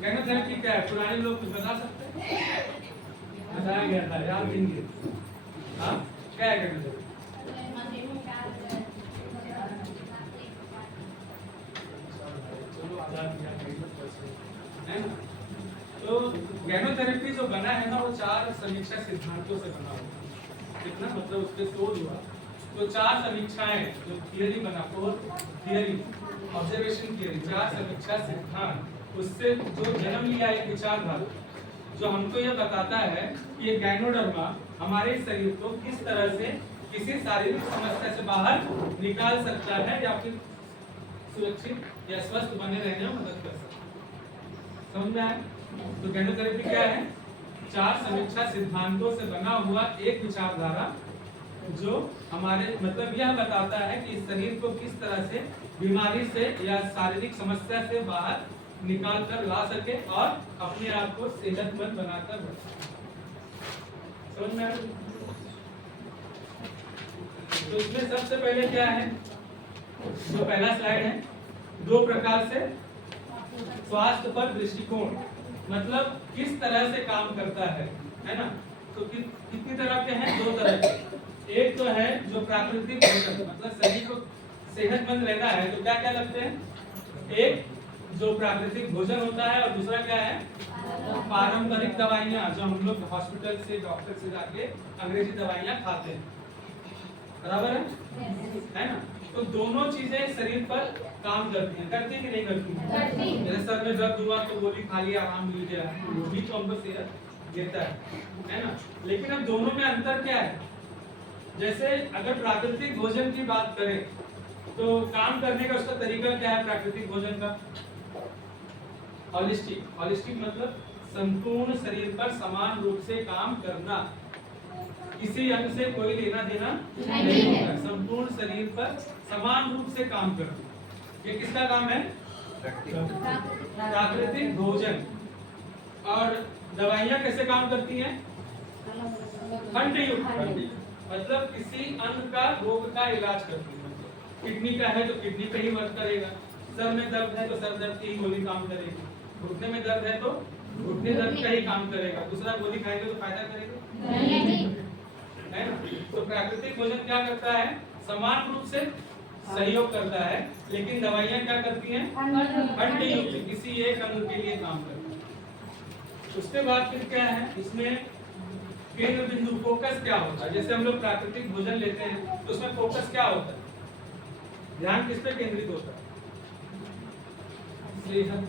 गैनोथेरेपी क्या है? पुराने लोग कुछ बता सकते हैं? बताया गया था याद नहीं। हाँ, क्या है गैनोथेरेपी? है ना? तो गैनोथेरेपी जो बना है ना, वो 4 समीक्षा सिद्धांतों से बना हुआ। कितना मतलब उस पर शोध हुआ तो 4 समीक्षाएं जो थियरी बना, 4 थियरी, ऑब्जर्वेशन थियरी, 4 समीक्षा सिद्धांत, उससे जो जन्म लिया एक विचारधारा जो हमको यह बताता है कि ये गैनोडर्मा हमारे शरीर को किस तरह से किसी शारीरिक समस्या से बाहर निकाल सकता है या फिर सुरक्षित या स्वस्थ बने रहने में मदद कर सकता है। समझ में आया? तो गैनोथेरेपी क्या है? 4 समीक्षा सिद्धांतों से बना हुआ एक विचारधारा जो हमारे मतलब यह बताता है कि शरीर को किस तरह से बीमारी से या शारीरिक समस्या से बाहर निकाल कर ला सके और अपने आप को सेहतमंद बनाकर रख सके। समझ में आया? तो इसमें सबसे पहले क्या है, जो पहला स्लाइड है, 2 प्रकार से स्वास्थ्य पर दृष्टिकोण, मतलब किस तरह से काम करता है ना? तो कितनी तरह के हैं? 2 तरह के। एक तो है जो प्राकृतिक भोजन, मतलब शरीर को सेहतमंद रहना है तो क्या क्या लगते हैं? एक जो प्राकृतिक भोजन होता है और दूसरा क्या है? पारंपरिक दवाइयाँ जो हम लोग हॉस्पिटल से डॉक्टर से जाके अंग्रेजी दवाइयाँ खाते हैं, बराबर है ना? तो दोनों चीजें शरीर पर काम करती हैं, करती है कि नहीं करती है? जैसे सर में दर्द हुआ तो गोली खा लिया, आराम मिल गया, वो भी तो हमको सेहत देता है ना? लेकिन अब दोनों में अंतर क्या है? जैसे अगर प्राकृतिक भोजन की बात करें तो काम करने का उसका तरीका क्या है प्राकृतिक भोजन का? हॉलिस्टिक मतलब संपूर्ण शरीर पर समान रूप से काम करना, किसी अंग से कोई लेना देना नहीं होता, संपूर्ण शरीर पर समान रूप से काम करना, ये किसका काम है? प्राकृतिक भोजन। और दवाइयाँ कैसे काम करती हैं? खंडयुक्त, मतलब किसी अंग का रोग का इलाज करती है। किडनी का है तो किडनी पे ही वर्क करेगा, सर में दर्द है तो सर दर्द की ही गोली काम करेगी, घुटने में दर्द है तो घुटने दर्द का ही काम करेगा, दूसरा गोली खाएंगे तो फायदा करेगा नहीं, है ना? तो प्राकृतिक भोजन क्या करता है? समान रूप से सहयोग करता है, लेकिन दवाइयाँ क्या करती हैं? खंडयुक्त, किसी एक अंग के लिए काम करती है। उसके बाद फिर क्या है इसमें केंद्र बिंदु, फोकस क्या होता है? जैसे हम लोग प्राकृतिक भोजन लेते हैं तो उसमें फोकस क्या होता है? ध्यान किस पे केंद्रित होता है? सेहत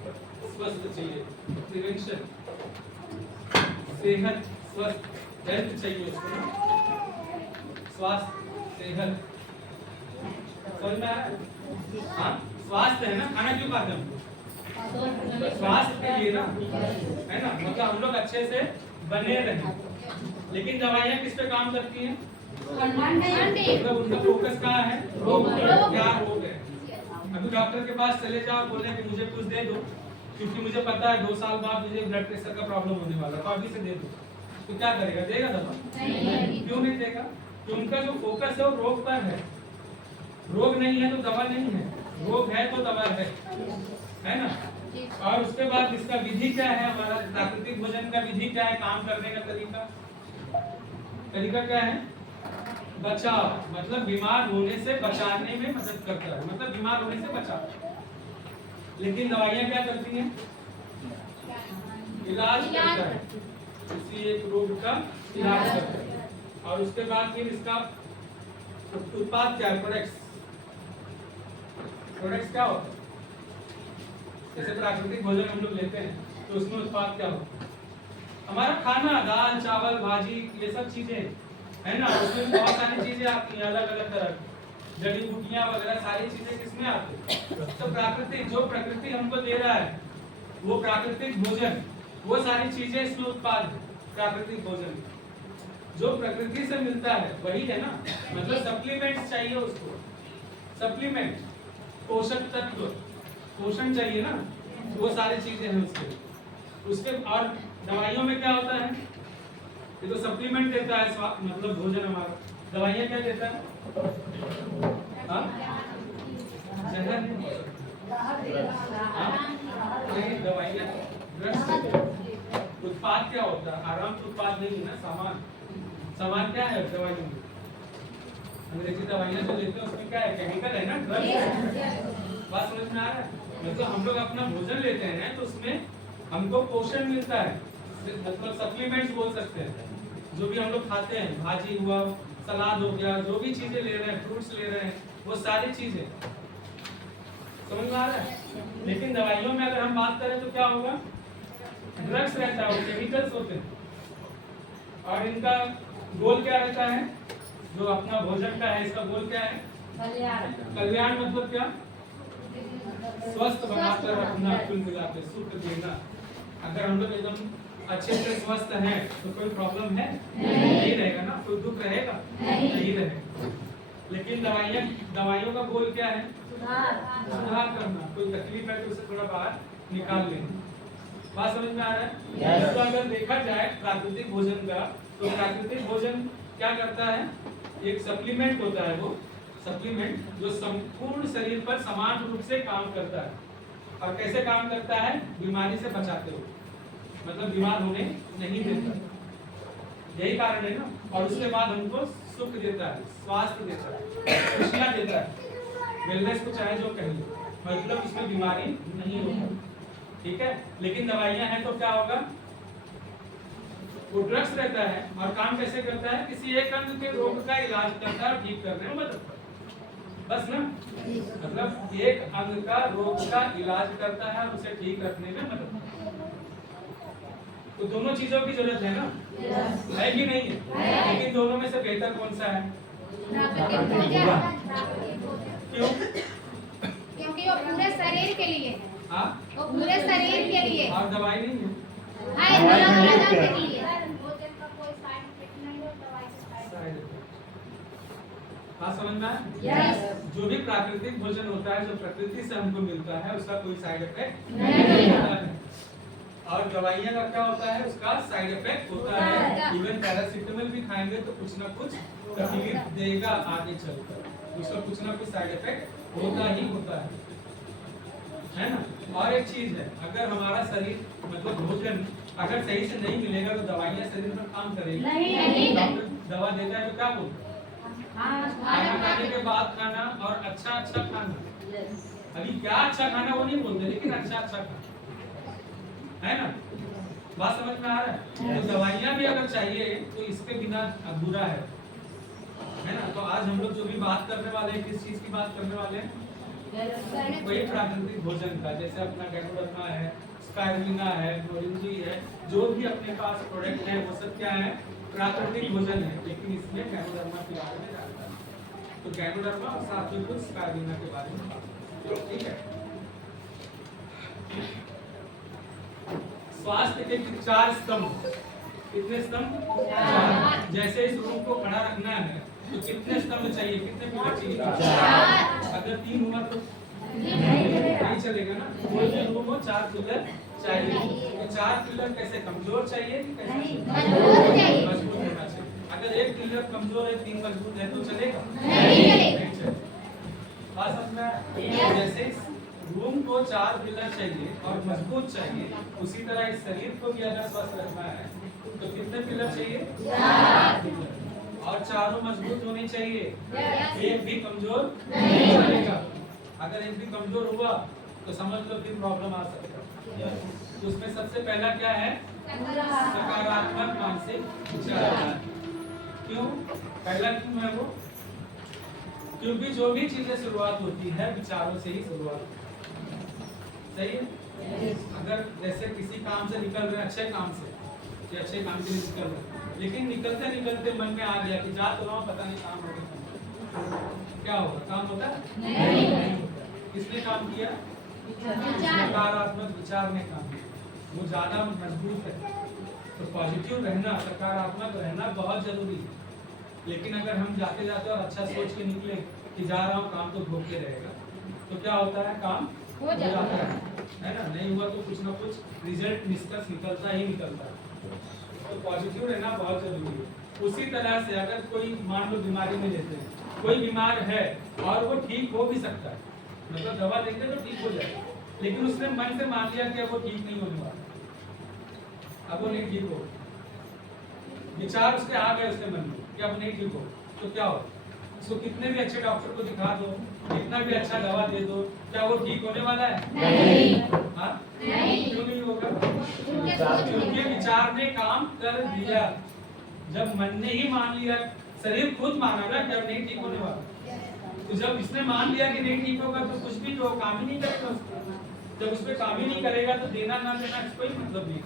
स्वस्थ चाहिए, प्रिवेंशन, सेहत स्वस्थ, हेल्थ चाहिए उसको, स्वास्थ्य सेहत, समझ में आया? हाँ, स्वास्थ्य है ना, खाना क्यों खाते हैं? स्वास्थ्य के लिए ना, है ना? मतलब हम लोग अच्छे से बने रहें। लेकिन दवाइयाँ किस पे काम करती हैं? मतलब उनका फोकस कहाँ है? रोग, क्या रोग है? अभी डॉक्टर के पास चले जाओ, बोले कि मुझे कुछ दे दो क्योंकि मुझे पता है 2 साल बाद मुझे ब्लड प्रेशर का प्रॉब्लम होने वाला है, तो अभी से दे दो, तो क्या करेगा? देगा दवा? क्यों नहीं देगा? तो उनका जो फोकस है वो रोग पर है। रोग नहीं है तो दवा नहीं है, रोग है तो दवा है ना? और उसके बाद इसका विधि क्या है? हमारा प्राकृतिक भोजन का विधि क्या है? काम करने का तरीका क्या है? बचाव, मतलब बीमार होने से बचाने में मदद करता है, मतलब बीमार होने से बचाव। लेकिन दवाइयाँ क्या करती हैं? इलाज करता है, किसी एक रोग का इलाज करता है। और उसके बाद फिर इसका उत्पाद क्या है? प्रोडक्ट्स क्या होता है? जैसे प्राकृतिक भोजन हम लोग लेते हैं तो उसमें उत्पाद क्या होता है? हमारा खाना, दाल चावल भाजी, ये सब चीजें है ना, उसमें बहुत सारी चीजें आती हैं अलग अलग तरह की, जड़ी बूटियां वगैरह सारी चीजें किसमें आती है? तो प्राकृतिक, जो प्रकृति हमको दे रहा है वो प्राकृतिक भोजन, वो सारी चीजें इसमें उत्पाद है प्राकृतिक भोजन, जो प्रकृति से मिलता है वही है ना। मतलब सप्लीमेंट्स चाहिए उसको, सप्लीमेंट, पोषक तत्व, पोषण चाहिए ना, वो सारी चीजें हैं उसके। और दवाइयों में क्या होता है? ये तो सप्लीमेंट देता है, मतलब भोजन हमारा। दवाइयाँ क्या देता है? जहर नहीं, दवाइयाँ क्या होता है? आराम तो उत्पाद नहीं है ना, सामान। सामान क्या है दवाइयों में? अंग्रेजी दवाइयाँ जो लेते हैं उसमें क्या है? केमिकल है ना, ड्रग्स। बात समझ में आ रहा है? मतलब हम लोग अपना भोजन लेते हैं तो उसमें हमको पोषण मिलता है, मतलब सप्लीमेंट्स बोल सकते हैं। जो भी हम लोग खाते हैं, भाजी हुआ, सलाद हो गया, जो भी चीजें ले रहे हैं, फ्रूट्स ले रहे हैं, वो सारी चीजें समझ में आ रहा है। लेकिन दवाइयों में अगर हम बात करें तो क्या होगा? ड्रग्स रहता है, वो केमिकल्स होते हैं। और इनका गोल क्या रहता है? जो अपना भोजन का है, इसका गोल क्या है? कल्याण मतलब क्या? स्वस्थ बनाकर रखना, कुल मिला के सुख देना। अगर हम लोग एकदम अच्छे से स्वस्थ हैं तो कोई प्रॉब्लम है? नहीं रहेगा ना, कोई दुख रहेगा? नहीं रहेगा। लेकिन दवाइयों का गोल क्या है? सुधार करना। कोई तकलीफ है तो उसे थोड़ा बाहर निकाल लेना। बात समझ में आ रहा है? तो अगर देखा जाए प्राकृतिक भोजन का, तो प्राकृतिक भोजन क्या करता है? एक सप्लीमेंट होता है, वो सप्लीमेंट जो संपूर्ण शरीर पर समान रूप से काम करता है। और कैसे काम करता है? बीमारी से बचाते हुए, मतलब बीमार होने नहीं देता। यही कारण है ना। और उसके बाद हमको सुख देता है, स्वास्थ्य देता है, खुशियां देता है, वेलनेस को चाहे जो कहिए, मतलब उसमें बीमारी नहीं होती। ठीक है। लेकिन दवाइयां हैं तो क्या होगा? वो ड्रग्स रहता है और काम कैसे करता है? किसी एक अंग के रोग का इलाज करता है, ठीक करने में मदद करता है, बस ना। मतलब एक अंग का रोग का इलाज करता है और उसे ठीक रखने में मदद करता है। तो दोनों चीजों की जरूरत है ना, है कि नहीं है? लेकिन दोनों में से बेहतर कौन सा है? क्यों? क्योंकि वो पूरे शरीर के लिए है। हाँ, वो पूरे शरीर के लिए और दवाई नहीं है। के लिए। हाँ, समझ में आया? Yes. जो भी प्राकृतिक भोजन होता है, जो प्रकृति से हमको मिलता है, उसका कोई साइड इफेक्ट नहीं होता है। और दवाइयाँ का क्या होता है? उसका साइड इफेक्ट होता है। इवन पैरासिटामोल भी खाएंगे तो कुछ ना कुछ तकलीफ देगा आगे चलकर, उसका कुछ ना कुछ साइड इफेक्ट होता ही होता है ना। और एक चीज है, अगर हमारा शरीर मतलब भोजन अगर सही से नहीं मिलेगा तो दवाइयाँ शरीर में काम करेगी नहीं। डॉक्टर दवा देता है तो क्या बोलता है? खाना खाने के बाद खाना और अच्छा खाना। अभी क्या अच्छा खाना वो नहीं बोलते, लेकिन अच्छा खाना है ना। बात समझ में आ रहा है? तो दवाइयाँ भी अगर चाहिए तो इसके बिना अधूरा है ना। तो आज हम लोग जो भी बात करने वाले हैं, किस चीज की बात करने वाले हैं? वही प्राकृतिक भोजन का। जैसे अपना गैनोडर्मा है, स्पाइरुलिना है, मोरिंगी है, जो भी अपने पास प्रोडक्ट है वो सब क्या है? प्राकृतिक भोजन है। लेकिन इसमें गैनोडर्मा के बारे में जानता है, तो गैनोडर्मा और साथ में कुछ स्पाइरुलिना के बारे में बात। ठीक है। स्वास्थ्य के 4 स्तंभ। कितने स्तंभ? जैसे इस रूम को खड़ा रखना है तो कितने स्तंभ चाहिए? कितने पिलर चाहिए? अगर 3 हुआ तो नहीं चलेगा ना। कोई भी रूम हो 4 पिलर चाहिए। तो 4 पिलर कैसे? कमजोर चाहिए कि कैसे? मजबूत होना चाहिए। अगर एक पिलर कमजोर है, 3 मजबूत है तो चलेगा? नहीं चलेगा। बात समझ में? जैसे रूम को 4 पिलर चाहिए और मजबूत चाहिए, उसी तरह इस शरीर को भी अगर स्वस्थ रखना है तो कितने पिलर चाहिए? 4 पिलर। और चारों मजबूत होने चाहिए, एक भी कमजोर नहीं चलेगा। अगर एक भी कमजोर हुआ तो समझ लो फिर प्रॉब्लम आ सकता है। तो उसमें सबसे पहला क्या है? सकारात्मक मानसिक विचार। क्यों पहला क्यों है वो? क्योंकि जो भी चीजें शुरुआत होती है विचारों से ही शुरुआत होती है। सही है? अगर जैसे किसी काम से निकल रहे, अच्छे काम से, अच्छे काम के लिए निकल रहे, लेकिन निकलते निकलते मन में आ गया कि जा तो रहा हूं, पता नहीं काम होगा, क्या होगा? काम होता नहीं। किसने काम किया? नकारात्मक विचार ने काम किया, वो ज्यादा मजबूत है। तो पॉजिटिव रहना, सकारात्मक रहना बहुत जरूरी है। लेकिन अगर हम जाते जाते और अच्छा सोच के निकले कि जा रहा हूँ, काम तो धोखे रहेगा, तो क्या होता है? काम हो जाता है ना। नहीं हुआ तो कुछ ना कुछ रिजल्ट निष्कर्ष निकलता ही निकलता है। तो पॉजिटिव रहना बहुत जरूरी है। उसी तरह से अगर कोई मान लो बीमारी में लेते हैं, कोई बीमार है और वो ठीक हो भी सकता है, मतलब दवा देंगे तो ठीक हो जाएगा, लेकिन उसने मन से मान लिया कि वो ठीक नहीं होने वाला, अब वो नहीं ठीक हो, विचार उसके आ गए उसके मन में कि अब नहीं ठीक हो, तो क्या हो? उसको कितने भी अच्छे डॉक्टर को दिखा दो, कितना भी अच्छा दवा दे दो, क्या वो ठीक होने वाला है? नहीं। हाँ? नहीं। क्यों नहीं होगा? उनके सोच में क्योंकि विचार ने काम कर दिया। जब मन ने ही मान लिया, शरीर खुद माना ना कि अब नहीं ठीक होने वाला, तो जब इसने मान लिया कि नहीं ठीक होगा तो कुछ भी तो काम ही नहीं करेगा उसका। जब उस पर काम ही नहीं करेगा तो देना ना देना इसको कोई मतलब नहीं।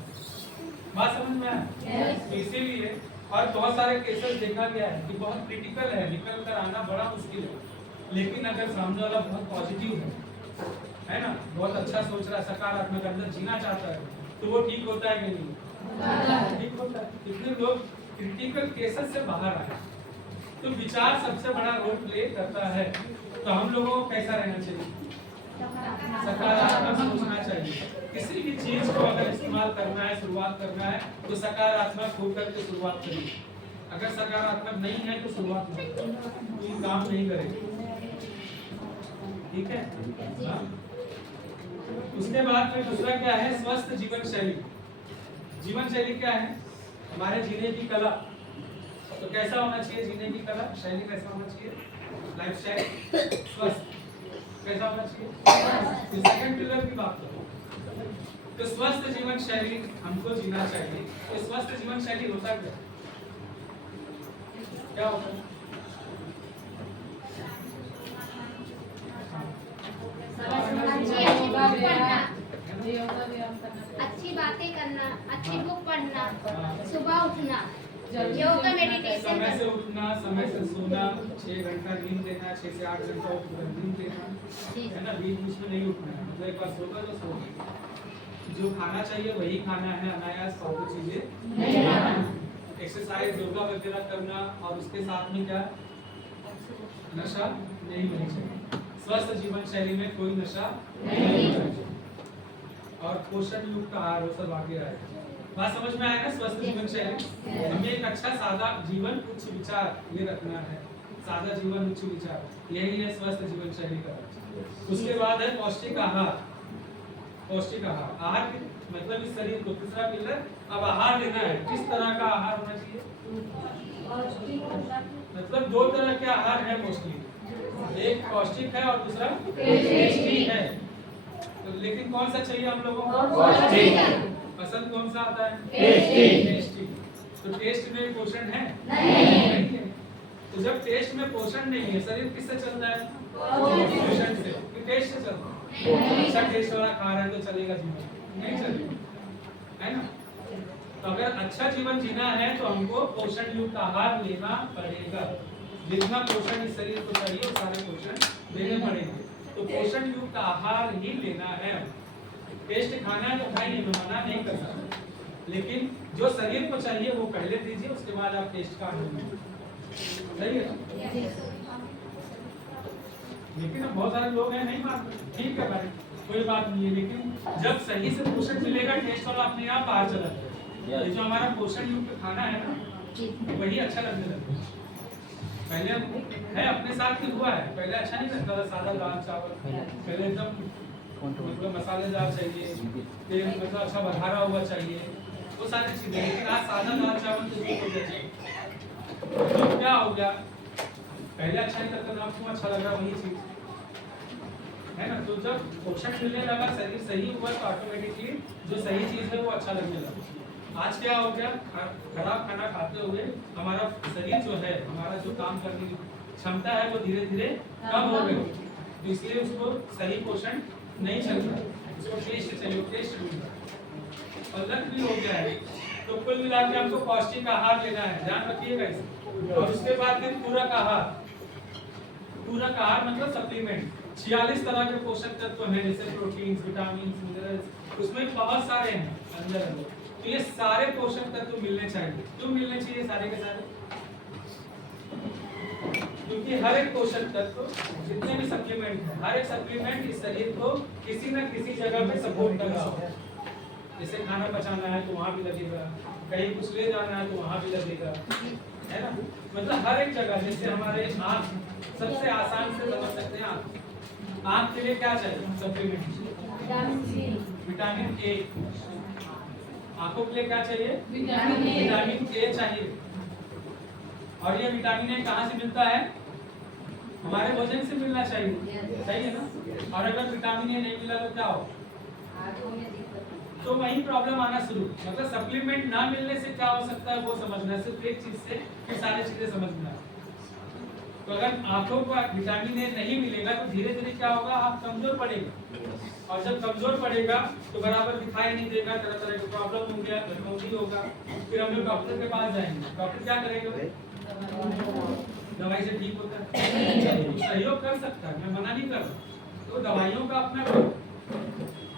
बात समझ में आया? तो इसीलिए और बहुत सारे केसेस देखा गया है कि बहुत क्रिटिकल है, निकल कर आना बड़ा मुश्किल है, लेकिन अगर सामने वाला बहुत पॉजिटिव है ना, बहुत अच्छा सोच रहा है, सकारात्मक अंदर जीना चाहता है, तो वो ठीक होता है कि नहीं? ठीक होता है। कितने लोग क्रिटिकल केसेस से बाहर आए। तो विचार सबसे बड़ा रोल प्ले करता है। तो हम लोगों को कैसा रहना चाहिए? सकारात्मक सोचना चाहिए। किसी भी चीज को अगर इस्तेमाल करना है, शुरुआत करना है, तो सकारात्मक होकर के शुरुआत करिए। अगर सकारात्मक नहीं है तो शुरुआत नहीं करें, कोई काम नहीं करेगी। ठीक है? हाँ? उसके बाद में दूसरा क्या है? स्वस्थ जीवन शैली। जीवन शैली क्या है? हमारे जीने की कला। तो कैसा होना चाहिए जीने की कला? शैली कैसा होना चाहिए? लाइफ स्टाइल स्वस्थ कैसा होना चाहिए? सेकंड पिलर की बात करो तो स्वस्थ जीवन शैली हमको जीना चाहिए। तो स्वस्थ जीवन शैली होता क्या? क्या होता है? अच्छी बातें करना, अच्छी बुक पढ़ना, सुबह उठना, योगा मेडिटेशन समय से उठना, समय से सोना, 6 घंटा नींद लेना, 6 से 8 घंटा पूरा नींद लेना, है ना, बीच बीच में नहीं उठना है। मतलब एक बार सोगा तो सो गए। जो खाना चाहिए वही खाना है, अनायास फालतू चीजें। एक्सरसाइज, योगा वगैरह करना, और उसके साथ में क्या? नशा नहीं होना चाहिए। स्वस्थ जीवन शैली में कोई नशा नहीं होना चाहिए, और पोषण युक्त आहार वो सब आगे आएगा। बात समझ में आया ना? स्वस्थ जीवन शैली हमें एक अच्छा सादा जीवन, उच्च विचार ये रखना है। सादा जीवन, उच्च विचार, यही है स्वस्थ जीवन शैली का। उसके बाद है पौष्टिक आहार। पौष्टिक आहार, आहार मतलब इस शरीर को, तीसरा पिलर। अब आहार लेना है, किस तरह का आहार होना चाहिए? मतलब 2 तरह के आहार है मोस्टली, एक पौष्टिक है और दूसरा टेस्टी है। तो लेकिन कौन सा चाहिए हम लोगों को? पौष्टिक। पसंद कौन सा आता है? टेस्टी। तो टेस्ट में पोषण है? नहीं है। तो जब टेस्ट में पोषण नहीं है, शरीर किससे चलता है? पोषण से। कि टेस्ट से चलता है? अच्छा टेस्ट वाला खा रहा है तो चलेगा जीवन? नहीं चलेगा, है ना? तो अगर अच्छा जीवन जीना है तो हमको पोषण युक्त आहार लेना पड़ेगा। जितना पोषण इस शरीर को चाहिए वो सारे पोषण देने पड़ेंगे। तो पोषण युक्त आहार ही लेना है। टेस्ट खाना है तो खाइए, मैं मना नहीं कर सकता, लेकिन जो शरीर को चाहिए वो पहले दीजिए, उसके बाद आप टेस्ट का आनंद लीजिए। सही है? लेकिन अब बहुत सारे लोग हैं नहीं मानते। ठीक है भाई, कोई बात नहीं है, लेकिन जब सही से पोषण मिलेगा, टेस्ट वाला अपने आप बाहर चला जाएगा। जो हमारा पोषण युक्त खाना है ना, वही अच्छा लगने लगेगा। पहले है अपने साथ ही हुआ है, पहले अच्छा नहीं लगता था, सादा दाल चावल, पहले एकदम मतलब मसालेदार चाहिए, तेल मतलब अच्छा बघारा हुआ चाहिए, वो सारी चीजें। लेकिन आज सादा दाल चावल तो क्या हो गया? पहले अच्छा नहीं लगता था, आपको अच्छा लग रहा वही चीज, है ना? तो जब पोषण मिलने लगा, शरीर सही हुआ, तो ऑटोमेटिकली जो सही चीज है वो अच्छा लगने लगा। आज क्या हो गया? खराब खाना खाते हुए हमारा शरीर जो है, हमारा जो काम करने की क्षमता है वो धीरे धीरे कम हो गई। तो इसलिए उसको सही पोषण नहीं चल रहा, उसको टेस्ट चाहिए, टेस्ट मिल रहा और लत भी हो गया है। तो कुल मिला के हमको पौष्टिक आहार लेना है, ध्यान रखिएगा इसे। और उसके बाद फिर पूरक आहार। पूरक आहार मतलब सप्लीमेंट। 46 तरह के पोषक तत्व हैं, जैसे प्रोटीन, विटामिन, मिनरल्स, उसमें बहुत सारे हैं अंदर। तो ये सारे पोषक तत्व मिलने चाहिए। क्यों मिलने चाहिए सारे के सारे? क्योंकि हर एक पोषक तत्व, जितने भी सप्लीमेंट है, हर एक सप्लीमेंट इस शरीर को किसी न किसी जगह पे सपोर्ट कर रहा हो। जैसे खाना पचाना है तो वहाँ भी लगेगा, कहीं कुछ ले जाना है तो वहाँ भी लगेगा, है ना? मतलब हर एक जगह। जैसे हमारे आँख, सबसे आसान से समझ सकते हैं आँख। आँख के लिए क्या चाहिए सप्लीमेंट? Vitamin A. आंखों के लिए क्या चाहिए? Vitamin A. विटामिन ए चाहिए। और ये विटामिन ए कहाँ से मिलता है? हमारे भोजन से मिलना चाहिए, सही है ना? और अगर विटामिन ए नहीं मिला तो क्या हो? तो वही प्रॉब्लम आना शुरू। मतलब सप्लीमेंट ना मिलने से क्या हो सकता है वो समझना है, सिर्फ एक चीज से फिर सारी चीजें समझना है। तो अगर आंखों को विटामिन ए नहीं मिलेगा तो धीरे धीरे क्या होगा? आप कमजोर पड़ेगा, और जब कमजोर पड़ेगा तो बराबर दिखाई नहीं देगा, तरह तरह के प्रॉब्लम होंगे, घटमौती होगा। फिर हम लोग डॉक्टर के पास जाएंगे, डॉक्टर क्या करेगा? दवाई से ठीक होता है, सहयोग कर सकता है, मैं मना नहीं कर रहा। तो दवाइयों का अपना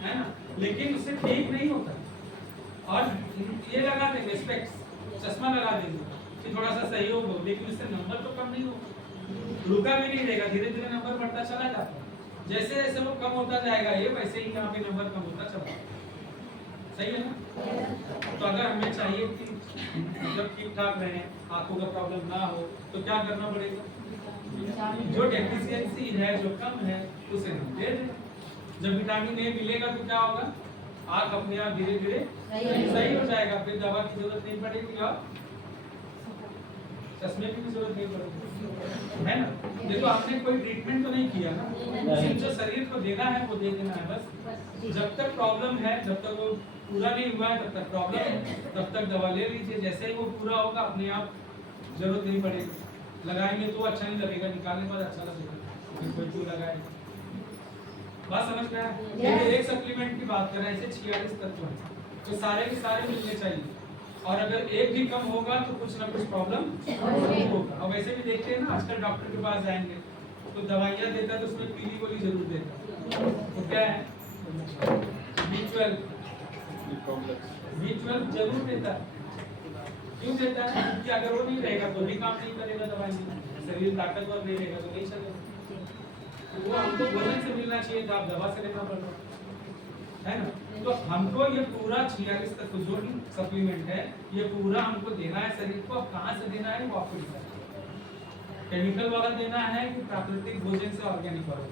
है ना, लेकिन उससे ठीक नहीं होता। और ये लगा देंगे स्पेक्स, चश्मा लगा देंगे कि थोड़ा सा सहयोग हो, लेकिन उससे नंबर तो कम नहीं होगा, रुका भी नहीं रहेगा, धीरे धीरे नंबर बढ़ता चला जाता है। जैसे जैसे वो कम होता जाएगा ये, वैसे ही यहाँ पे नंबर कम होता चला। सही है ना? तो अगर हमें चाहिए कि मतलब ठीक ठाक रहे, आंखों का प्रॉब्लम ना हो, तो क्या करना पड़ेगा? जो डेफिशिएंसी है, जो कम है, उसे हम दे दें। जब विटामिन ए मिलेगा तो क्या होगा? आंख अपने आप धीरे धीरे सही हो जाएगा, फिर दवा की जरूरत नहीं पड़ेगी और चश्मे की भी जरूरत नहीं पड़ेगी, है ना? देखो आपने कोई ट्रीटमेंट तो नहीं किया ना, सिर्फ जो शरीर को देना है वो दे देना है बस। जब तक प्रॉब्लम है, जब तक वो पूरा नहीं हुआ है, तब तक प्रॉब्लम है, तब तक दवा ले लीजिए। जैसे ही वो पूरा होगा अपने आप जरूरत नहीं पड़ेगी। लगाएंगे तो अच्छा नहीं लगेगा, निकालने के बाद अच्छा लगेगा, फिर कोई क्यों लगाएगा। बात समझ में आया? एक सप्लीमेंट की बात कर रहे हैं, ऐसे 46 तत्व हैं, तो सारे के सारे मिलने चाहिए। और अगर एक भी कम होगा तो कुछ ना कुछ प्रॉब्लम होगा। और वैसे भी देखते हैं ना, आजकल डॉक्टर के पास जाएंगे तो दवाइयाँ देता है तो उसमें पीली गोली जरूर देता है। तो क्या है? B12 जरूर देता है। क्यों देता है? क्योंकि अगर वो नहीं रहेगा तो भी काम नहीं करेगा दवाई, शरीर ताकतवर नहीं रहेगा तो नहीं चलेगा। तो वो हमको भोजन से मिलना चाहिए, तो आप दवा से लेना पड़ रहा है ना? तो हमको ये पूरा 46 तत्व जो भी सप्लीमेंट है, ये पूरा हमको देना है शरीर को। कहाँ से देना है वो आपको डिसाइड करना है। केमिकल वाला देना है कि प्राकृतिक भोजन से ऑर्गेनिक वाला,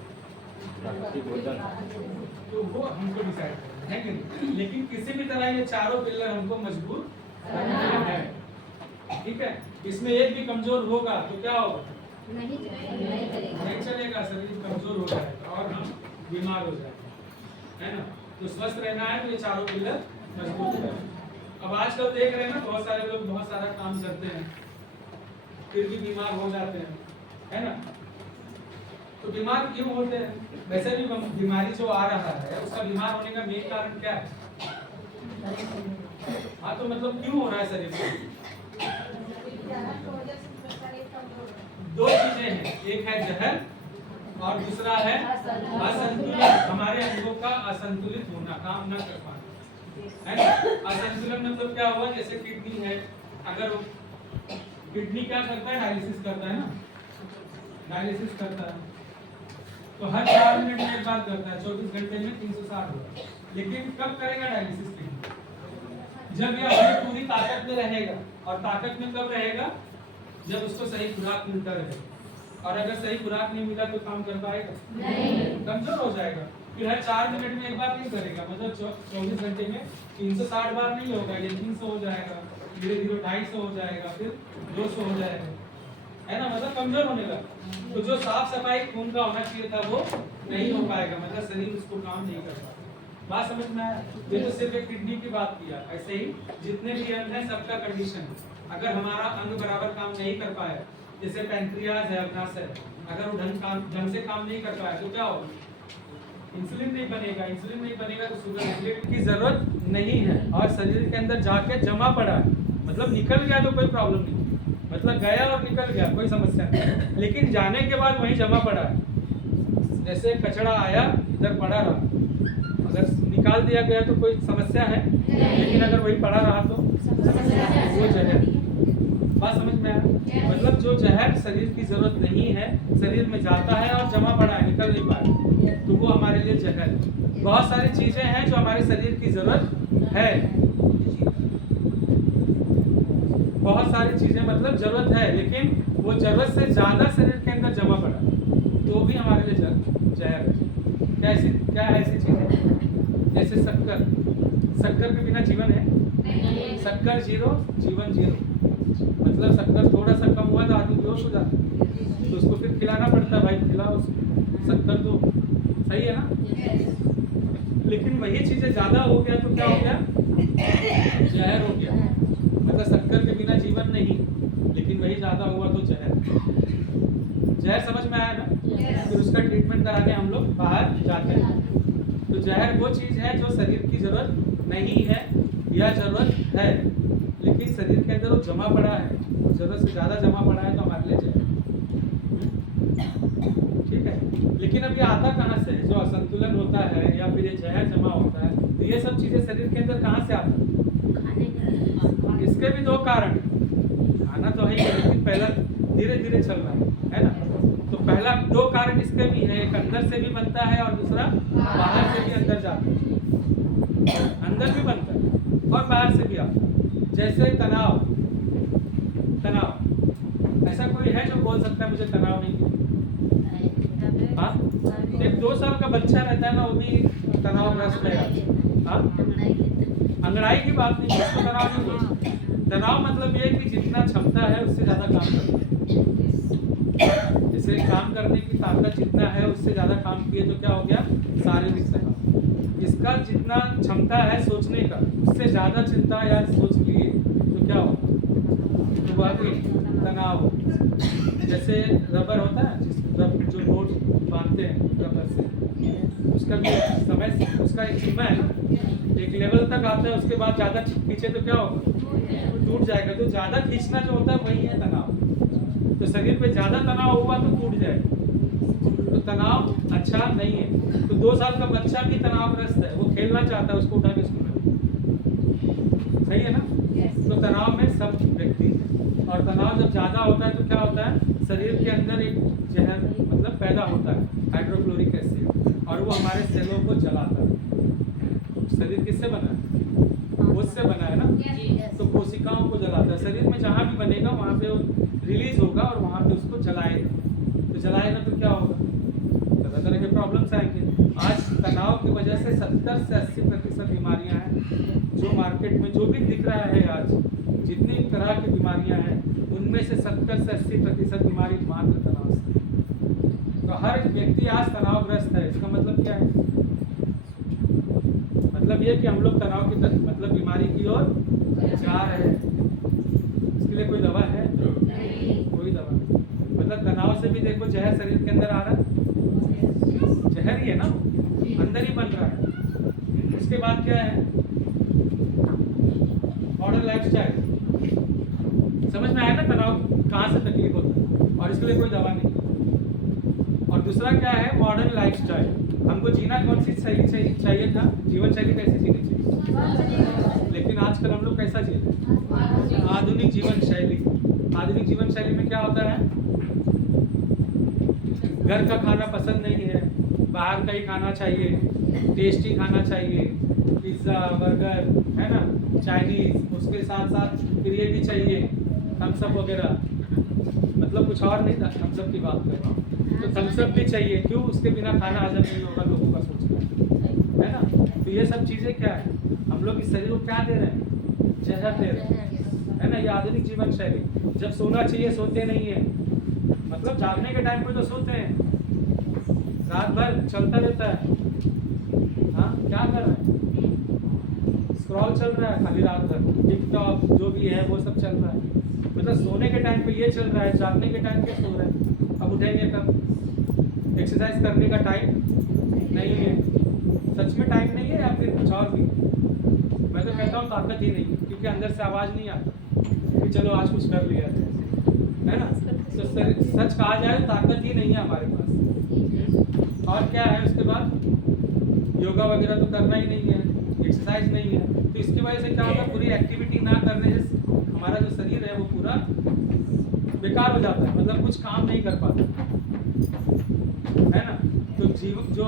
तो वो हमको डिसाइड करना है कि नहीं। लेकिन किसी भी तरह ये चारों पिलर हमको मजबूत करना है, ठीक है? इसमें एक भी कमजोर होगा तो क्या होगा? नहीं चलेगा, शरीर कमजोर हो जाएगा और हम बीमार हो जाएंगे, है ना? तो स्वस्थ रहना है तो ये चारों पिलर मजबूत है। अब आजकल देख रहे हैं ना, बहुत सारे लोग बहुत सारा काम करते हैं फिर भी बीमार हो जाते हैं, है ना? तो बीमार क्यों होते हैं? वैसे भी बीमारी जो आ रहा है उसका बीमार होने का मेन कारण क्या है? हाँ, तो मतलब क्यों हो रहा है शरीर में? दो चीजें हैं, एक है जहर और दूसरा है असंतुलन। हमारे अंगों का असंतुलित होना, काम न कर पाना, है ना? असंतुलन मतलब क्या हुआ? जैसे किडनी है, अगर किडनी क्या करता है? डायलिसिस करता है ना, डायलिसिस करता है तो हर 4 मिनट में एक बार करता है, 24 घंटे में 360 होगा। लेकिन कब करेगा डायलिसिस किडनी? जब ये अपनी पूरी ताकत में रहेगा। और ताकत में कब रहेगा? जब उसको सही खुराक मिलता रहेगा। और अगर सही खुराक नहीं मिला तो काम कर पाएगा नहीं, कमजोर हो जाएगा। फिर हर 4 मिनट में एक बार नहीं करेगा, मतलब 24 घंटे में 360 बार नहीं होगा, ये 300 हो जाएगा, धीरे धीरे 250 हो जाएगा, फिर 200 हो जाएगा, है ना? मतलब कमजोर होने लगा। तो जो साफ सफाई खून का होना चाहिए था वो नहीं हो पाएगा, मतलब शरीर उसको काम नहीं कर पाएगा। बात समझ में आया? ये तो सिर्फ एक किडनी की बात किया, ऐसे ही जितने भी अंग हैं सबका कंडीशन है। अगर हमारा अंग बराबर काम नहीं कर पाया, जैसे पैंक्रियाज है, अग्नाशय, अगर वो ढंग से काम नहीं कर पाया तो क्या होगा? इंसुलिन नहीं बनेगा, इंसुलिन नहीं बनेगा तो शुगर इंसुलिन की जरूरत नहीं है और शरीर के अंदर जाके जमा पड़ा है, मतलब निकल गया तो कोई प्रॉब्लम नहीं, मतलब गया और निकल गया कोई समस्या नहीं, लेकिन जाने के बाद वही जमा पड़ा है। जैसे कचरा आया इधर पड़ा रहा, अगर निकाल दिया गया तो कोई समस्या है, लेकिन अगर वही पड़ा रहा तो वो जहर। बात समझ में आया? मतलब जो जहर शरीर की जरूरत नहीं है, शरीर में जाता है और जमा पड़ा है, निकल नहीं पाया, तो वो हमारे लिए जहर है। बहुत सारी चीजें हैं जो हमारे शरीर की जरूरत है, बहुत सारी चीजें मतलब जरूरत है, लेकिन वो जरूरत से ज्यादा शरीर के अंदर जमा पड़ा तो भी हमारे लिए जहर है। क्या ऐसी चीजें? जैसे शक्कर के बिना जीवन है? शक्कर जीरो जीवन जीरो। मतलब शक्कर थोड़ा सा कम हुआ तो आदमी बेहोश हो जाता है, तो उसको फिर खिलाना पड़ता है, भाई खिलाओ उसको शक्कर दो, सही है ना। लेकिन वही चीजें ज्यादा हो गया तो क्या हो गया, जहर हो गया। मतलब शक्कर के बिना जीवन नहीं, लेकिन वही ज्यादा हुआ तो जहर। जहर समझ में आया ना। फिर उसका ट्रीटमेंट कराने हम लोग बाहर जाते हैं। तो जहर वो चीज है जो शरीर की जरूरत नहीं है या जरूरत है, लेकिन शरीर के अंदर वो जमा पड़ा है, जरूरत से ज्यादा जमा पड़ा है तो हमारे लिए जहर, ठीक है। लेकिन अब ये आता कहाँ से है, जो असंतुलन होता है या फिर ये जहर जमा होता है, तो ये सब चीजें शरीर के अंदर कहाँ से आता है। इसके भी दो कारण, खाना तो है लेकिन पहला धीरे धीरे चल रहा है ना। तो पहला दो कारण इसके भी है, एक अंदर से भी बनता है और दूसरा बाहर से भी अंदर जाता है। अंदर भी बनता है और बाहर से भी आता है। जैसे तनाव, तनाव ऐसा कोई है जो बोल सकता है मुझे तनाव नहीं है? हाँ, एक 2 साल का बच्चा रहता है ना, वो भी तनावग्रस्त है। हाँ, अंगड़ाई की बात नहीं, उसको तनाव नहीं बोलते। तनाव मतलब ये कि जितना क्षमता है उससे ज्यादा काम करना है। जैसे काम करने की ताकत जितना है उससे ज्यादा काम किए तो क्या हो गया, शारीरिक तनाव। इसका जितना क्षमता है सोचने का, उससे ज्यादा चिंता या सोच लिए तो क्या होगा, तो बाकी तनाव। जैसे रबर होता है, जो नोट बांधते हैं रबर से, उसका भी समय, उसका एक सीमा है ना, एक लेवल तक आता है, उसके बाद ज्यादा खींचे तो क्या होगा, टूट जाएगा। तो ज्यादा खींचना जो होता है वही है तनाव। तो शरीर पे ज्यादा तनाव हुआ तो टूट जाएगा, तो तनाव अच्छा नहीं है। तो 2 साल का बच्चा भी तनावग्रस्त है, वो खेलना चाहता है, उसको उठा के स्कूल में, सही है ना। तो तनाव में सब व्यक्ति, और तनाव जब ज्यादा होता है तो क्या होता है, शरीर के अंदर एक जहर मतलब पैदा होता है, हाइड्रोक्लोरिक एसिड, और वो हमारे सेलों को जलाता है। शरीर किससे बना है, उससे बना है ना। तो कोशिकाओं को जलाता है। शरीर में जहाँ भी बनेगा वहाँ पे रिलीज होगा और वहाँ पे उसको जलाएगा। तो जलाएगा तो क्या होगा, तरह तरह के प्रॉब्लम्स आएंगे। आज तनाव की वजह से 70 से 80% बीमारियाँ हैं जो मार्केट में जो भी दिख रहा है। आज जितनी तरह की बीमारियाँ हैं उनमें से 70 से 80% बीमारी मात्र तनाव से। तो हर व्यक्ति आज तनावग्रस्त है। इसका मतलब क्या है, मतलब ये कि हम लोग तनाव की मतलब बीमारी की ओर जा रहे हैं। इसके लिए कोई दवा है, कोई दवा नहीं। मतलब तनाव से भी देखो जहर शरीर के अंदर आ रहा है, जहर ही है ना, अंदर ही बन रहा है। उसके बाद क्या है, मॉडर्न लाइफस्टाइल। समझ में आया ना तनाव कहाँ से तकलीफ होता है, और इसके लिए कोई दवा नहीं। और दूसरा क्या है, मॉडर्न लाइफस्टाइल। हमको जीना कौन सी सही चाहिए था, जीवन शैली कैसी जीनी चाहिए, लेकिन आजकल हम लोग कैसा जी रहे हैं, आधुनिक जीवन शैली। आधुनिक जीवन शैली में क्या होता है, घर का खाना पसंद नहीं है, बाहर का ही खाना चाहिए, टेस्टी खाना चाहिए, पिज्ज़ा बर्गर है ना, चाइनीज, उसके साथ साथ फिर ये भी चाहिए थम्स अप वगैरह। मतलब कुछ और नहीं, थम्स अप की बात कर रहा हूँ। तो थम्स अप भी चाहिए, क्यों, उसके बिना खाना हजम नहीं होगा, लोगों का सोचना है ना। तो ये सब चीज़ें क्या है, हम लोग इस शरीर को क्या दे रहे हैं, जहर दे रहे हैं, है ना। ये आधुनिक जीवन शैली। जब सोना चाहिए सोते नहीं है, मतलब जागने के टाइम पे तो सोते हैं, रात भर चलता रहता है। हाँ, क्या कर रहे हैं, स्क्रॉल चल रहा है खाली रात भर, टिकटॉक जो भी है वो सब चल रहा है। मतलब सोने के टाइम पे ये चल रहा है, जागने के टाइम पे सो रहे हैं। अब उठेंगे कब, एक्सरसाइज करने का टाइम नहीं है, सच में टाइम नहीं है या फिर कुछ और भी। मैं तो कहता हूँ ताकत ही नहीं है, क्योंकि अंदर से आवाज़ नहीं आता कि चलो आज कुछ कर लिया है ना। तो सच कहा जाए तो ताकत ही नहीं है हमारे पास। और क्या है, उसके बाद योगा वगैरह तो करना ही नहीं है, एक्सरसाइज नहीं है। तो इसकी वजह से क्या होता है, पूरी एक्टिविटी ना करने से हमारा जो शरीर है वो पूरा बेकार हो जाता है, मतलब कुछ काम नहीं कर पाता, है ना। तो जीवन जो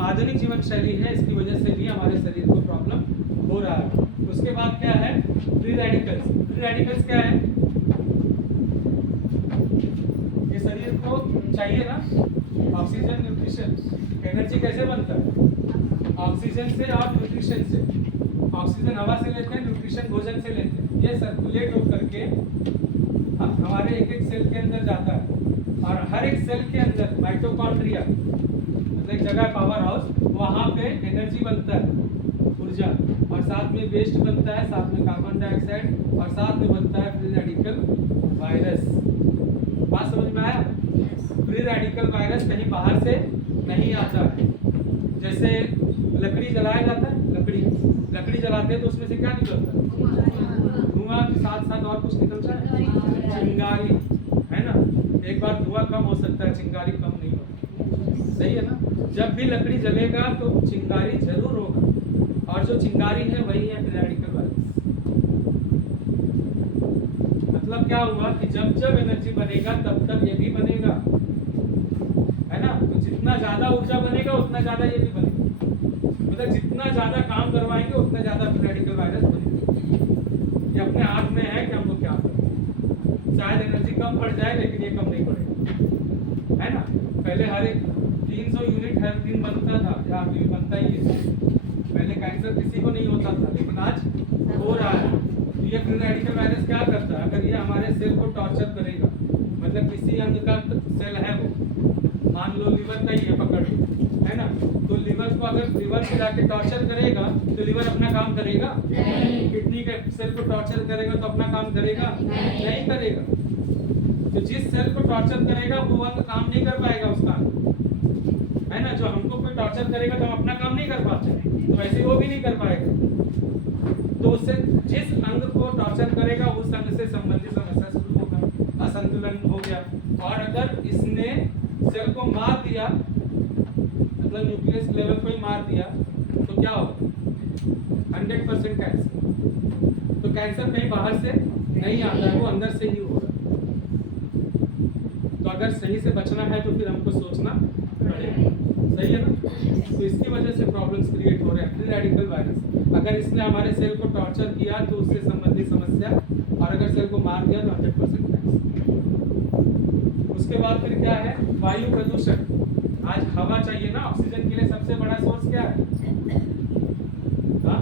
आधुनिक जीवन शैली है, इसकी वजह से भी हमारे शरीर को प्रॉब्लम हो रहा है। उसके बाद क्या है, फ्री रेडिकल्स। फ्री रेडिकल्स क्या है, ये शरीर को चाहिए ना ऑक्सीजन, न्यूट्रिशन। एनर्जी कैसे बनता है, ऑक्सीजन से और न्यूट्रिशन से। ऑक्सीजन हवा से लेते हैं, न्यूट्रिशन न्यूट्रिशन भोजन से लेते हैं, ये सर्कुलेट हो करके हमारे एक एक सेल के अंदर जाता है, और हर एक सेल के अंदर माइटोकॉन्ड्रिया मतलब एक जगह पावर हाउस, वहाँ पे एनर्जी बनता है, ऊर्जा, और साथ में वेस्ट बनता है, साथ में कार्बन डाइऑक्साइड, और साथ में बनता है फ्री रेडिकल वायरस। बात समझ में आया? फ्री रेडिकल वायरस कहीं बाहर से नहीं आता है। जैसे लकड़ी जलाया जाता है, लकड़ी जलाते हैं तो उसमें से क्या निकलता है? धुआं के साथ साथ और कुछ निकलता है, चिंगारी, है ना। एक बार धुआं कम हो सकता है, चिंगारी कम नहीं होती, सही है ना। जब भी लकड़ी जलेगा तो चिंगारी जरूर होगा, और जो चिंगारी है वही है फ्री रेडिकल वायरस। मतलब क्या हुआ कि जब जब एनर्जी बनेगा तब तब ये भी बनेगा, है ना। तो जितना ज्यादा ऊर्जा बनेगा उतना ज्यादा ये भी बनेगा, मतलब जितना ज्यादा काम करवाएंगे उतना ज्यादा फ्री रेडिकल वायरस बनेगा। ये अपने हाथ में है कि हमको क्या करें। शायद एनर्जी कम पड़ जाए लेकिन ये कम नहीं पड़ेगा, है ना। पहले हर एक 300 यूनिट हर दिन बनता था, या अभी भी बनता ही है। पहले कैंसर किसी को नहीं होता था, लेकिन आज हो रहा है। तो ये फ्री रेडिकल वायरस क्या करता है? अगर ये हमारे सेल को टॉर्चर करेगा, मतलब किसी अंग का सेल है वो, मान लो लिवर का ही है पकड़, है ना, तो लिवर को अगर लिवर पे जाके टॉर्चर करेगा तो लिवर अपना काम करेगा? किडनी के सेल को टॉर्चर करेगा तो अपना काम करेगा? नहीं करेगा। तो जिस सेल को टॉर्चर करेगा वो अंग काम नहीं कर पाएगा उसका, है ना। जो हमको कोई टॉर्चर करेगा तो हम अपना काम नहीं कर पाते, तो वैसे वो भी नहीं कर पाएगा। तो उससे जिस अंग को टॉर्चर करेगा उस अंग से संबंधित समस्या शुरू होगा, असंतुलन हो गया। और अगर इसने सेल को मार दिया, मतलब न्यूक्लियस लेवल को ही मार दिया, तो क्या होगा? 100% कैंसर। तो कैंसर कहीं बाहर से नहीं आता है, वो अंदर से ही होगा। तो अगर सही से बचना है तो फिर हमको सोचना पड़ेगा, सही है ना। तो इसकी वजह से प्रॉब्लम्स क्रिएट हो रहे हैं। फ्री रेडिकल वायरस अगर इसने हमारे सेल को टॉर्चर किया तो उससे संबंधित समस्या, और अगर सेल को मार दिया तो 100% कैंसर। उसके बाद फिर क्या है? वायु प्रदूषण। आज हवा चाहिए ना, ऑक्सीजन के लिए सबसे बड़ा सोर्स क्या है? हाँ,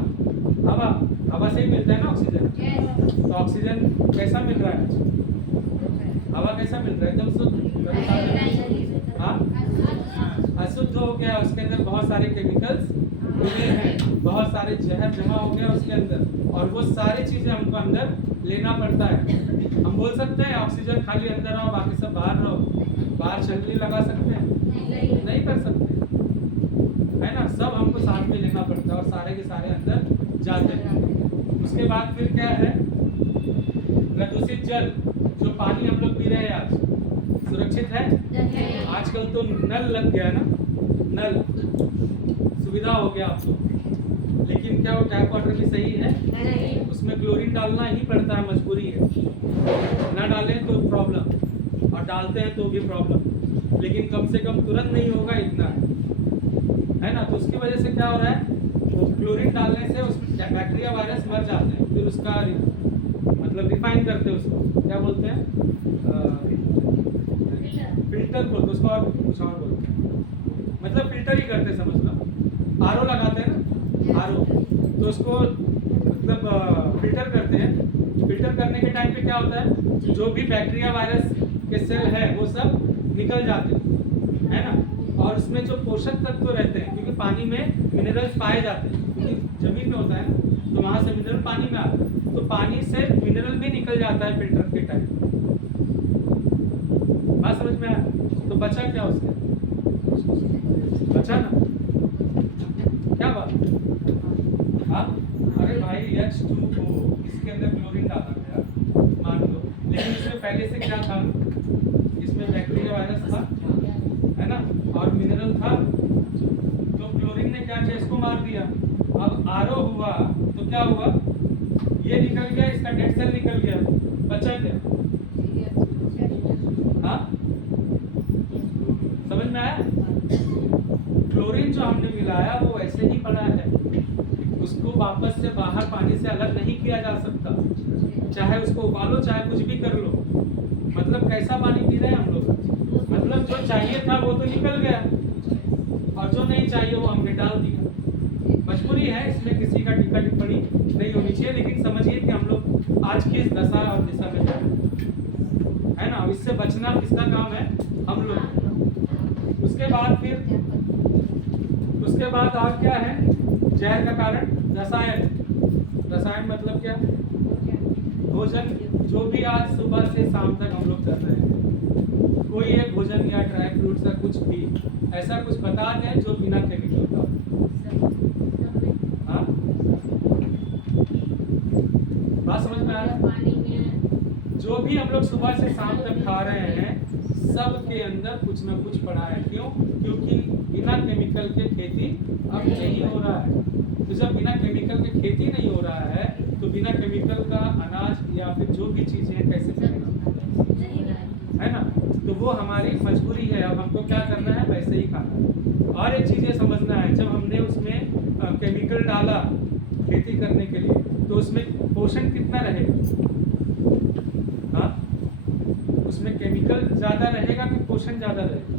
हवा से ही मिलता है ना ऑक्सीजन। तो ऑक्सीजन कैसा मिल रहा है आज? हवा कैसा मिल रहा है? एकदम शुद्ध। हाँ, अशुद्ध हो गया, उसके अंदर बहुत सारे केमिकल्स मिले हैं, बहुत सारे जहर जमा हो गया उसके अंदर, और वो सारी चीजें हमको अंदर लेना पड़ता है। हम बोल सकते हैं ऑक्सीजन खाली अंदर रहो बाकी सब बाहर रहो, बाहर छलनी लगा सकते हैं? नहीं कर सकते, है ना। सब हमको साथ में लेना पड़ता है और सारे के सारे अंदर जाते हैं। उसके बाद फिर क्या है? प्रदूषित जल। जो पानी हम लोग पी रहे हैं आज सुरक्षित है? आजकल तो नल लग गया ना, नल सुविधा हो गया आपको, लेकिन क्या वो टैप वाटर भी सही है? उसमें क्लोरीन डालना ही पड़ता है, मजबूरी है। ना डालें तो प्रॉब्लम, और डालते हैं तो भी प्रॉब्लम, लेकिन कम से कम तुरंत नहीं होगा, इतना है ना। तो उसकी वजह से क्या हो रहा है? वो क्लोरीन डालने से उसमें बैक्टीरिया वायरस मर जाते हैं, फिर उसका मतलब रिफाइन करते हैं, उसको क्या बोलते हैं? फिल्टर बोलते, उसको और कुछ और बोलते हैं, मतलब फिल्टर ही करते, समझ लो। आरओ लगाते हैं ना, आरओ, तो उसको मतलब फिल्टर करते हैं। फिल्टर करने के टाइम पे क्या होता है? जो भी बैक्टीरिया वायरस के सेल है वो सब निकल जाते हैं, है ना। और उसमें जो पोषक तत्व रहते हैं, क्योंकि पानी में मिनरल्स पाए जाते हैं, क्योंकि जमीन में होता है ना, तो वहाँ से मिनरल पानी में आता है, तो पानी से मिनरल भी निकल जाता है फिल्टर के टाइम। बात समझ में आया? तो बचा क्या उसके? बचा ना, क्या बात? हाँ, अरे भाई H2O, इसके अंदर क्लोरीन डाला गया मान लो, लेकिन इसमें पहले से क्या था? इसमें बैक्टीरिया वायरस था, है ना, और मिनरल था। तो क्लोरीन ने क्या किया? इसको मार दिया। अब आरओ हुआ तो क्या हुआ? ये निकल गया, इसका डेड सेल निकल गया, बचा क्या? हाँ, समझ में आया? क्लोरीन जो हमने मिलाया वो ऐसे ही पड़ा है, उसको वापस से बाहर पानी से अलग नहीं किया जा सकता, चाहे उसको उबालो चाहे कुछ भी कर लो। मतलब कैसा पानी पी रहे हैं हम लोग? मतलब जो चाहिए था वो तो निकल गया, और जो नहीं चाहिए वो हमने डाल दिया। मजबूरी है, इसमें किसी का टीका टिप्पणी नहीं होनी चाहिए, लेकिन समझिए किस दशा और दिशा में जाए, है ना। इससे बचना किसका काम है, हम लोग। उसके बाद और क्या है, जहर का कारण रसायन। रसायन मतलब क्या, भोजन जो भी आज सुबह से शाम तक हम लोग कर रहे हैं, कोई एक भोजन या ड्राई फ्रूट्स या कुछ भी ऐसा कुछ बता दें जो बिना केमिकल का। हाँ, बात समझ में आ रहा है। जो भी हम लोग सुबह से शाम तक खा रहे हैं, सब के अंदर कुछ ना कुछ पड़ा है। क्यों? क्योंकि बिना केमिकल के खेती अब नहीं हो रहा है। तो जब बिना केमिकल के खेती नहीं हो रहा है, तो बिना केमिकल का अनाज या फिर जो भी चीजें हैं कैसे चलेगा, है ना। तो वो हमारी मजबूरी है, अब हमको क्या करना है, वैसे ही खाना है। और एक चीज ये समझना है, जब हमने उसमें केमिकल डाला खेती करने के लिए, तो उसमें पोषण कितना रहेगा। हाँ, उसमें केमिकल ज्यादा रहेगा कि पोषण ज्यादा रहेगा,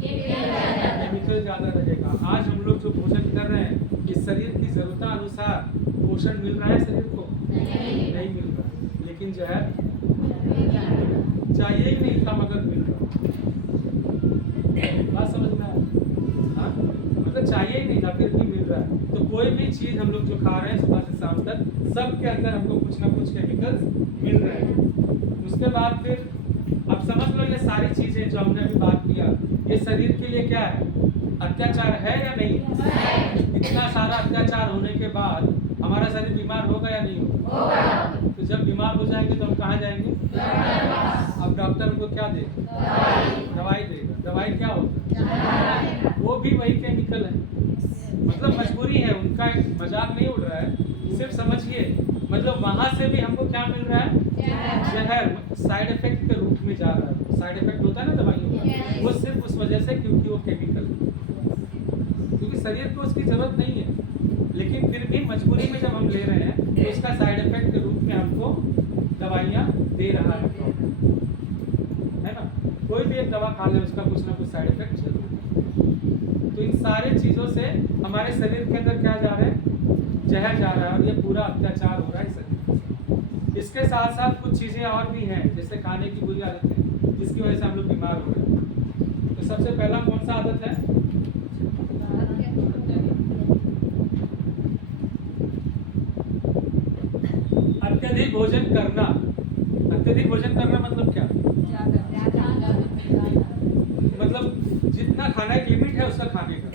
केमिकल ज्यादा रहेगा। आज हम लोग जो भोजन कर रहे हैं, इस शरीर की जरूरत अनुसार पोषण मिल रहा है शरीर को, नहीं मिल रहा। लेकिन जहर चाहिए ही नहीं था मगर मिल रहा। बात समझ में आया। हाँ, मतलब चाहिए ही नहीं था फिर भी मिल रहा है। तो कोई भी चीज हम लोग जो खा रहे हैं सुबह से शाम तक, सब के अंदर हमको कुछ ना कुछ केमिकल्स मिल रहे हैं। उसके बाद फिर अब समझ लो, ये सारी चीजें जो हमने अभी बात किया, ये शरीर के लिए क्या है, अत्याचार है या नहीं है। इतना सारा अत्याचार होने के बाद हमारा शरीर बीमार होगा या नहीं होगा। तो जब बीमार हो जाएंगे तो हम कहाँ जाएंगे, अब डॉक्टर हमको क्या देगा, दवाई देगा। दवाई क्या होता है, वो भी वही केमिकल है। मतलब मजबूरी है उनका, मजाक नहीं उड़ रहा है, सिर्फ समझिए। मतलब वहां से भी हमको क्या मिल रहा है, जहर साइड इफेक्ट के रूप में जा रहा है। साइड इफेक्ट होता है ना दवाइयों का, वो सिर्फ उस वजह से क्योंकि वो केमिकल, क्योंकि शरीर को उसकी जरूरत नहीं है, लेकिन फिर भी मजबूरी में जब हम ले रहे हैं तो उसका साइड इफेक्ट के रूप में हमको दवाइयाँ दे रहा है ना। कोई भी एक दवा खा ले, उसका कुछ ना कुछ साइड इफेक्ट जरूर है। तो इन सारे चीजों से हमारे शरीर के अंदर क्या जा रहा है, जहर जा रहा है, और ये पूरा अत्याचार हो रहा है शरीर। इसके साथ साथ कुछ चीजें और भी हैं, जैसे खाने की बुरी आदतें, जिसकी वजह से हम लोग बीमार हो रहे हैं। तो सबसे पहला कौन सा आदत है, अत्यधिक भोजन करना। अत्यधिक भोजन करना मतलब क्या, मतलब जितना खाना एक लिमिट है उसका खाने का।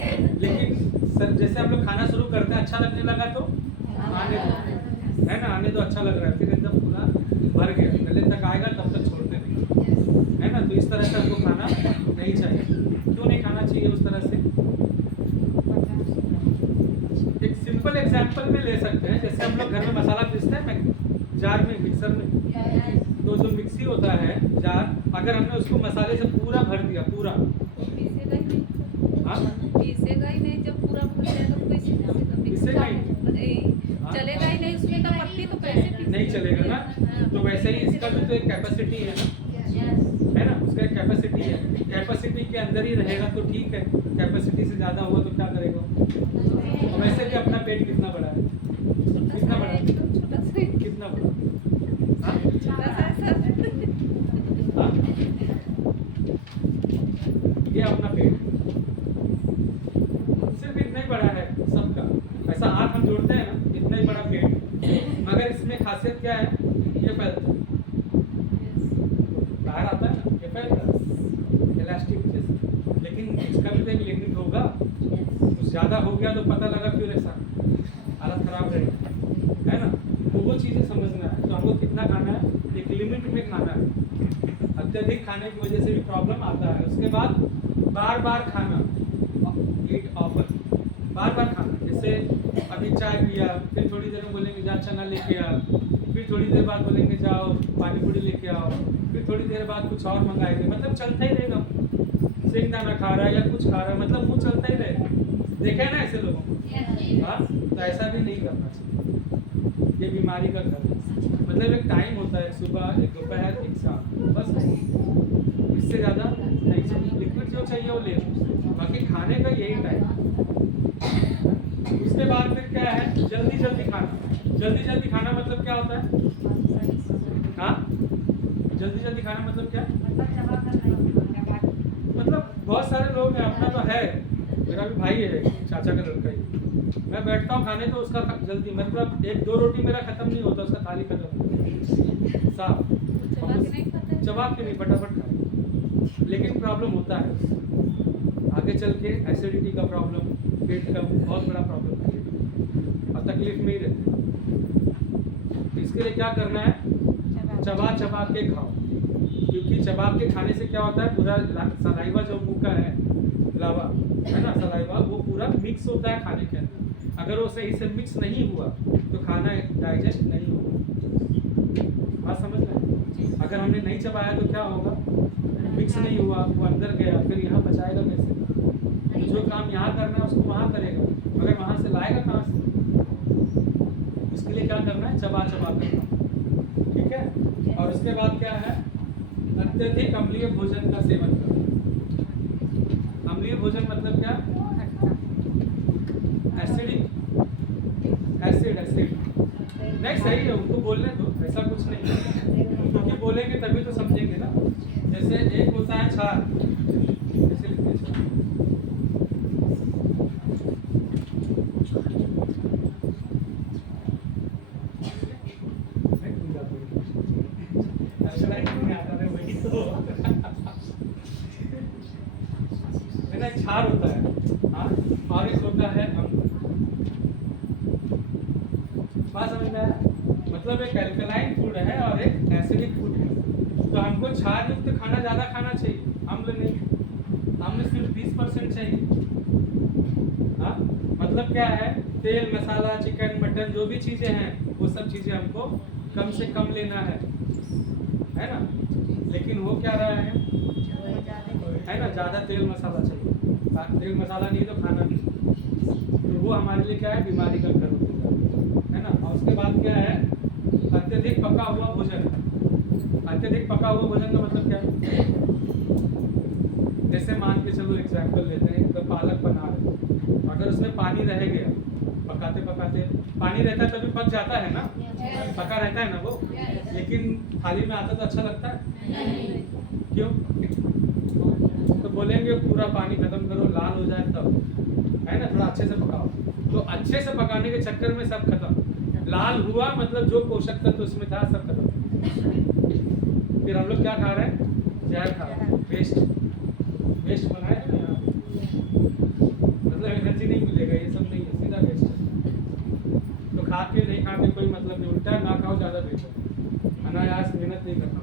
लेकिन जैसे हम लोग खाना शुरू करते हैं, अच्छा लगने लगा तो आने दो, है ना, आने दो, अच्छा लग रहा है, फिर एकदम पूरा भर गया, गले तक आएगा तब तक छोड़ते नहीं, है ना। तो इस तरह से हमको खाना नहीं चाहिए। क्यों नहीं खाना चाहिए उस तरह से, एक सिंपल एग्जांपल में ले सकते हैं। जैसे हम लोग घर में मसाला पीसते हैं जार में, मिक्सर में, तो जो मिक्सी होता है जार, अगर हमने उसको मसाले से पूरा भर दिया, पूरा पीसेगा ही नहीं। जब पूरा भर जाएगा तो कैसे पीसेगा ही चलेगा ही नहीं, उसमें का पत्ती तो कैसे नहीं चलेगा ना। तो वैसे ही इसका भी तो एक कैपेसिटी है ना, है ना, उसका एक कैपेसिटी है। कैपेसिटी के अंदर ही रहेगा तो ठीक है, कैपेसिटी से ज्यादा हुआ तो क्या करेगा। और वैसे भी अपना पेट कितना बड़ा है, कितना बड़ा है, कितना बड़ा, हाँ? हाँ? ये अपना पेट सिर्फ इतना ही बड़ा है सबका। ऐसा हाथ हम जोड़ते हैं ना, इतना ही बड़ा पेट, मगर इसमें खासियत क्या है, ये फैलता है, बाहर आता है ना, ये फैलता है इलास्टिक जैसे। लेकिन इसका भी तो एक लिमिट होगा, कुछ ज़्यादा हो गया तो पता लगा फिर ऐसा हालत खराब रहेगी, है ना। तो वो चीज़ें समझना है। तो हमको कितना खाना है, एक लिमिट में खाना है। अत्यधिक खाने की वजह से भी प्रॉब्लम आता है। उसके बाद बार बार खाना, ईट ऑफन, बार बार खाना। जैसे अभी चाय पिया, फिर थोड़ी देर में बोलेंगे जा चना लेके आ, फिर थोड़ी देर बाद बोलेंगे जाओ पानी पूरी लेके आओ, फिर थोड़ी देर बाद कुछ और मंगाएंगे। मतलब चलता ही रहेगा, सेंगदाना खा रहा है या कुछ खा रहा है, मतलब वो चलता ही रहेगा। देखा है ना ऐसे लोगों को, हाँ। तो ऐसा भी नहीं करना चाहिए, ये बीमारी का घर है। मतलब एक टाइम होता है, सुबह, एक दोपहर, एक शाम, बस इससे ज़्यादा नहीं चाहिए। लिक्विड जो चाहिए वो ले लो, बाकी खाने का यही टाइम। उसके बाद फिर क्या है, जल्दी जल्दी खाना। जल्दी जल्दी खाना मतलब क्या होता है, हाँ, जल्दी जल्दी खाना मतलब क्या? मतलब बहुत सारे लोग हैं, अपना तो है, मेरा भी भाई है, चाचा का लड़का ही। मैं बैठता हूँ खाने तो उसका जल्दी, मतलब 1-2 रोटी मेरा खत्म नहीं होता, उसका थाली खत्म होता साफ। चबा के नहीं खाता है? चबा के नहीं, फटाफट खाए। लेकिन प्रॉब्लम होता है आगे चल के, एसिडिटी का प्रॉब्लम, पेट का बहुत बड़ा प्रॉब्लम है और तकलीफ में ही रहते हैं। इसके लिए क्या करना है? चबा चबा के खाओ, क्योंकि चबा के खाने से क्या होता है, पूरा सलाइवा जो मुंह का है, लावा है ना, सलाइवा वो पूरा मिक्स होता है खाने के अंदर। अगर वो सही से मिक्स नहीं हुआ तो खाना डाइजेस्ट नहीं होगा। बात समझ रहे? अगर हमने नहीं चबाया तो क्या होगा? मिक्स नहीं हुआ, वो अंदर गया, फिर यहाँ बचाएगा कैसे? तो जो काम यहाँ करना है उसको वहाँ करेगा, मगर वहाँ से लाएगा कहाँ से? इसके लिए क्या करना है? चबा चबा कर खाना, ठीक है। और उसके बाद क्या है? अत्यधिक अम्लीय भोजन का सेवन करना। अम्लीय भोजन मतलब क्या? एसिडिक, एसिड नहीं, सही है, उनको बोलने दो, ऐसा कुछ नहीं है, क्योंकि बोलेंगे तभी तो समझेंगे ना। जैसे एक होता है क्षार, जैसे लिखते क्षार, क्षार होता है, हाँ, और एक होता है अम्ल। बात समझ में आया? मतलब एक एल्कलाइन फूड है और एक एसिडिक फूड है। तो हमको क्षार युक्त खाना ज़्यादा खाना चाहिए, अम्ल नहीं। अम्ल सिर्फ 20% चाहिए। हाँ, मतलब क्या है? तेल, मसाला, चिकन, मटन, जो भी चीज़ें हैं वो सब चीज़ें हमको कम से कम लेना है ना। लेकिन वो क्या रहा है ना, ज़्यादा तेल मसाला चाहिए। तेल मसाला नहीं तो खाना नहीं, तो वो हमारे लिए क्या है? बीमारी का घर होता है ना। और उसके बाद क्या है? अत्यधिक पका हुआ भोजन। अत्यधिक पका हुआ भोजन का मतलब क्या है? जैसे मान के चलो एग्जाम्पल लेते हैं, तो पालक बना रहे, अगर उसमें पानी रह गया, पकाते पकाते पानी रहता है तभी पक जाता है ना, पका रहता है ना वो, लेकिन थाली में आता तो अच्छा लगता है? क्यों? तो बोलेंगे पूरा पानी खत्म करो, लाल हो जाए तब, है ना, थोड़ा अच्छे से पकाओ। तो अच्छे से पकाने के चक्कर में सब खत्म। लाल हुआ मतलब जो पोषक तत्व उसमें था सब खत्म। फिर हम लोग क्या खा रहे हैं? जहर खा रहे हैं, वेस्ट बनाए ना यहाँ, मतलब एनर्जी नहीं मिलेगा, ये सब नहीं है, सीधा वेस्ट है। तो खा के नहीं, खा के कोई मतलब नहीं, उल्टा ना खाओ ज़्यादा बेहतर, अनायास मेहनत नहीं करना।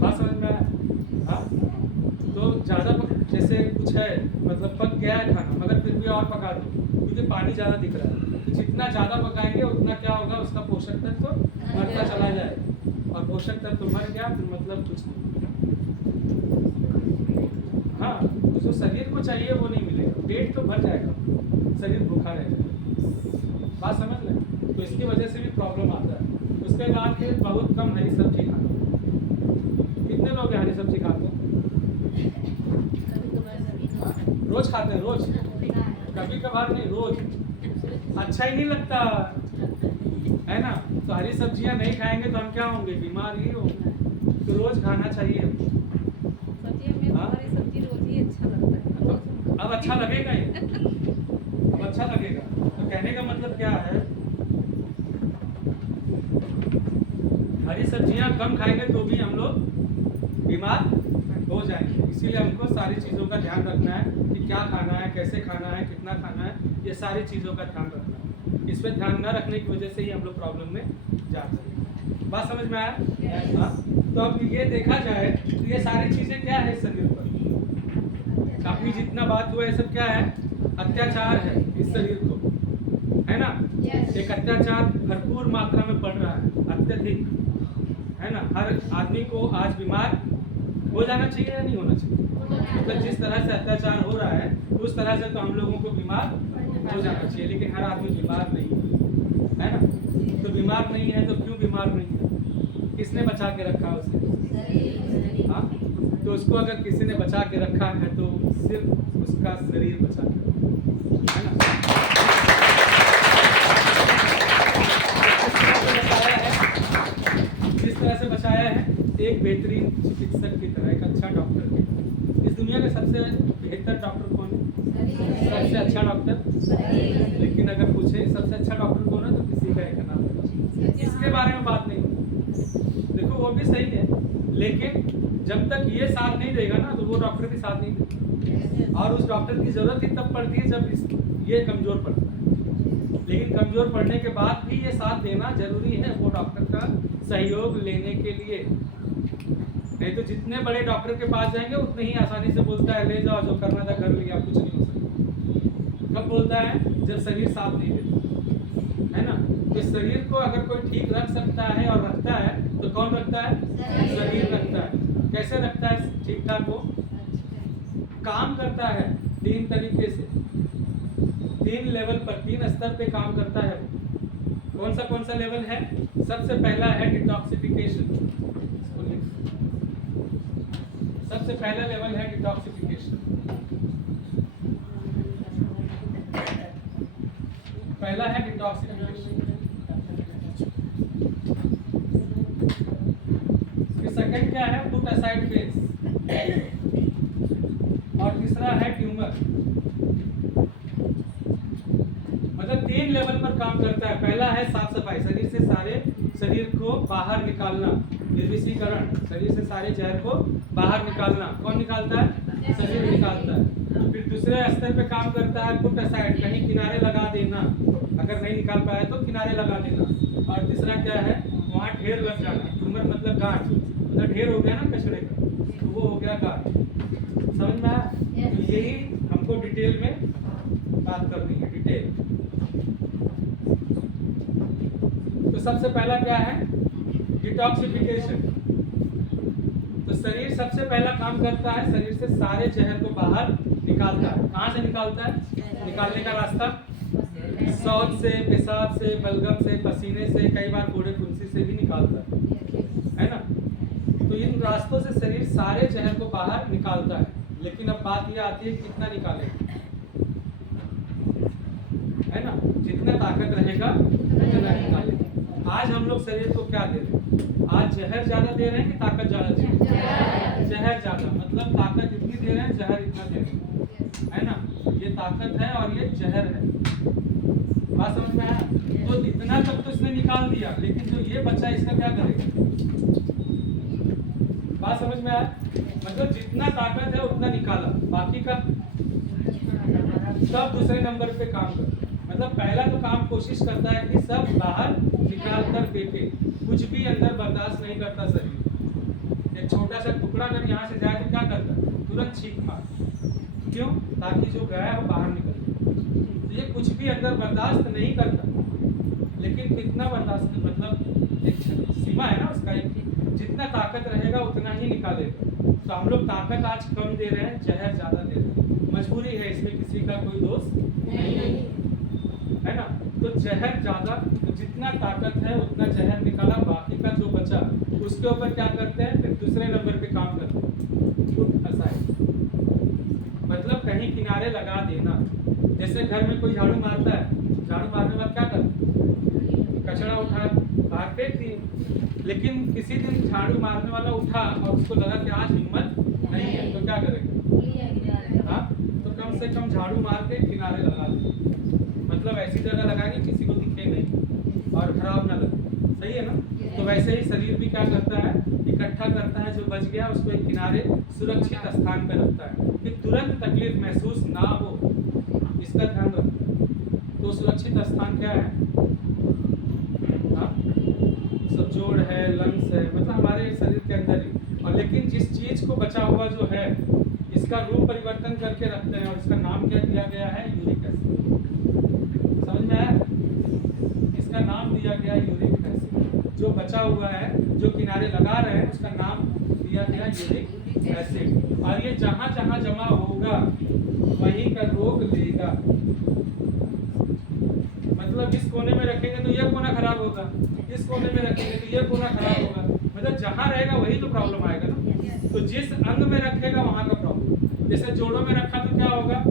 बात समझ में आया? हाँ, तो ज़्यादा जैसे कुछ है, मतलब पक गया है खाना मगर फिर भी और पका दो, क्योंकि पानी ज़्यादा दिख रहा है। तो जितना ज़्यादा पकाएंगे उतना क्या होगा? उसका पोषक तत्व बढ़ता चला जाएगा, और पोषक तत्व बढ़ गया फिर मतलब कुछ नहीं। हाँ, तो जो शरीर को चाहिए वो नहीं मिलेगा, पेट तो भर जाएगा, शरीर भूखा रह जाएगा। बात समझ लें? तो इसकी वजह से भी प्रॉब्लम आता है। उसके बाद फिर बहुत कम हरी सब्जी खाना। कितने लोग हरी सब्जी खाते हैं? रोज खाते हैं? रोज? कभी कभार नहीं, रोज। अच्छा ही नहीं लगता है ना। तो हरी सब्जियां नहीं खाएंगे तो हम क्या होंगे? बीमार ही होंगे। तो रोज खाना चाहिए। हरी सब्जी रोज ही अच्छा लगता है। तो अब अच्छा लगेगा ही, अब अच्छा लगेगा। तो कहने का मतलब क्या है? हरी सब्जियां कम खाएंगे तो भी हम लोग बीमार हो जाएंगे। इसीलिए हमको सारी चीज़ों का ध्यान रखना है कि क्या खाना है, कैसे खाना है, कितना खाना है, ये सारी चीज़ों का ध्यान रखना है। इस पर ध्यान न रखने की वजह से ही हम लोग प्रॉब्लम में जाते हैं। बात समझ में आया? हाँ, तो अब ये देखा जाए तो ये सारी चीज़ें क्या है शरीर पर? काफ़ी जितना बात हुआ है सब क्या है? अत्याचार है इस शरीर को, है ना। एक अत्याचार भरपूर मात्रा में पड़ रहा है, अत्यधिक, है ना। हर आदमी को आज बीमार हो जाना चाहिए या नहीं होना चाहिए? मतलब जिस तरह से अत्याचार हो रहा है उस तरह से तो हम लोगों को बीमार हो जाना चाहिए, लेकिन हर आदमी बीमार नहीं है ना। तो बीमार नहीं है तो क्यों बीमार नहीं है? किसने बचा के रखा उसे? हाँ, तो उसको अगर किसी ने बचा के रखा है तो सिर्फ उसका शरीर बचा के रखा है ना। जिस तरह से बचाया एक बेहतरीन चिकित्सक की तरह, एक अच्छा डॉक्टर की तरह। इस दुनिया का सबसे बेहतर डॉक्टर कौन है? सबसे अच्छा डॉक्टर। लेकिन अगर पूछे सबसे अच्छा डॉक्टर कौन है तो किसी का एक नाम है। इसके बारे में बात नहीं, देखो वो भी सही है, लेकिन जब तक ये साथ नहीं देगा ना तो वो डॉक्टर भी साथ नहीं देगा। और उस डॉक्टर की जरूरत ही तब पड़ती है जब ये कमजोर पड़ता है। लेकिन कमजोर पड़ने के बाद भी ये साथ देना जरूरी है वो डॉक्टर का सहयोग लेने के लिए। नहीं तो जितने बड़े डॉक्टर के पास जाएंगे उतने ही आसानी से बोलता है ले जाओ, जो करना था कर लिया, कुछ नहीं हो सकता। कब बोलता है? जब शरीर साथ नहीं देता, है ना। तो शरीर को अगर कोई ठीक रख सकता है और रखता है तो कौन रखता है? शरीर रखता है। कैसे रखता है ठीक ठाक? वो काम करता है 3 तरीके से, 3 लेवल पर, 3 स्तर पे काम करता है। कौन सा लेवल है? सबसे पहला है डिटॉक्सिफिकेशन। सबसे पहला लेवल है डिटॉक्सिफिकेशन। पहला है डिटॉक्सिफिकेशन। फिर सेकंड क्या है? Put aside phase. और तीसरा है ट्यूमर। मतलब 3 लेवल पर काम करता है। पहला है साफ सफाई, शरीर से सारे शरीर को बाहर निकालना, निर्विषीकरण, शरीर से सारे जहर को बाहर निकालना। कौन निकालता है? शरीर निकालता है। फिर दूसरे स्तर पे काम करता है पुट असाइड, कहीं किनारे लगा देना, अगर नहीं निकाल पाया तो किनारे लगा देना। और तीसरा क्या है? वहाँ ढेर लग जाना। ट्यूमर मतलब गांठ, मतलब ढेर हो गया ना कचरे का, तो वो हो गया गांठ। समझ में आया? तो यही हमको डिटेल में बात करनी है, डिटेल। तो सबसे पहला क्या है? डिटॉक्सिफिकेशन। तो शरीर सबसे पहला काम करता है, शरीर से सारे जहर को बाहर निकालता है। कहाँ से निकालता है? निकालने का रास्ता शौच से, पेशाब से, बलगम से, पसीने से, कई बार फोड़े फुंसी से भी निकालता है ना। तो इन रास्तों से शरीर सारे जहर को बाहर निकालता है। लेकिन अब बात यह आती है कितना निकालेगा, है ना। जितना ताकत रहेगा उतना निकालेगा। आज हम लोग शरीर को क्या दे रहे हैं? आज जहर ज्यादा दे रहे हैं कि ताकत ज्यादा दे रहे हैं? जहर ज्यादा, मतलब ताकत इतनी दे रहे हैं, जहर इतना दे रहे हैं, है ना। ये ताकत है और ये जहर है। बात समझ में आया? तो इतना तक तो इसने निकाल दिया, लेकिन जो ये बच्चा इसका क्या करेगा? बात समझ में आया? मतलब जितना ताकत है उतना निकाला, बाकी का सब दूसरे नंबर पे काम करता है। मतलब पहला तो काम कोशिश करता है कि सब बाहर निकाल कर फेंके, कुछ भी अंदर बर्दाश्त नहीं करता शरीर। एक छोटा सा टुकड़ा अगर यहाँ से जाए तो क्या करता है? तुरंत छींक मार। क्यों? ताकि जो गया है वो बाहर निकले। तो ये कुछ भी अंदर बर्दाश्त नहीं करता। लेकिन कितना बर्दाश्त, मतलब एक सीमा है ना उसका, एक जितना ताकत रहेगा उतना ही निकालेगा। तो हम लोग ताकत आज कम दे रहे हैं, जहर ज्यादा दे रहे हैं। मजबूरी है, इसमें किसी का कोई दोष नहीं है ना। तो जहर ज्यादा, तो जितना ताकत है उतना जहर निकाला, बाकी का जो बचा उसके ऊपर क्या करते हैं? फिर दूसरे नंबर पे काम करते हैं पुट असाइड, मतलब कहीं किनारे लगा देना। जैसे घर में कोई झाड़ू मारता है, झाड़ू मारने के बाद क्या करता है? कचरा उठा बाहर फेंक दिए। लेकिन किसी दिन झाड़ू मारने वाला उठा और उसको लगा कि आज हिम्मत नहीं है, तो क्या करेगा? हाँ, तो कम से कम झाड़ू मार के किनारे लगा दे। मतलब ऐसी जगह लगाएंगे किसी को दिखे नहीं और खराब ना लगे। सही है ना। तो वैसे ही शरीर भी क्या करता है? इकट्ठा करता है, जो बच गया उसको एक किनारे सुरक्षित स्थान पर रखता है कि तुरंत तकलीफ महसूस ना हो, इसका ध्यान रखता है। तो सुरक्षित स्थान क्या है? सब जोड़ है, लंग्स है, मतलब हमारे शरीर के अंदर ही। और लेकिन जिस चीज को बचा हुआ जो है, इसका रूप परिवर्तन करके रखते हैं और इसका नाम क्या दिया गया है? Uric acid. समझ में आया? इसका नाम दिया गया यूरिक एसिड। जो बचा हुआ है, जो किनारे लगा रहे हैं, उसका नाम दिया गया यूरिक एसिड। और ये जहां जहां जमा होगा वहीं का रोग लेगा। मतलब इस कोने में रखेंगे तो ये कोना खराब होगा, इस कोने में रखेंगे तो ये कोना खराब होगा। मतलब जहां रहेगा वही तो प्रॉब्लम आएगा ना। तो जिस अंग में रखेगा वहां का प्रॉब्लम। जैसे जोड़ों में रखा तो क्या होगा?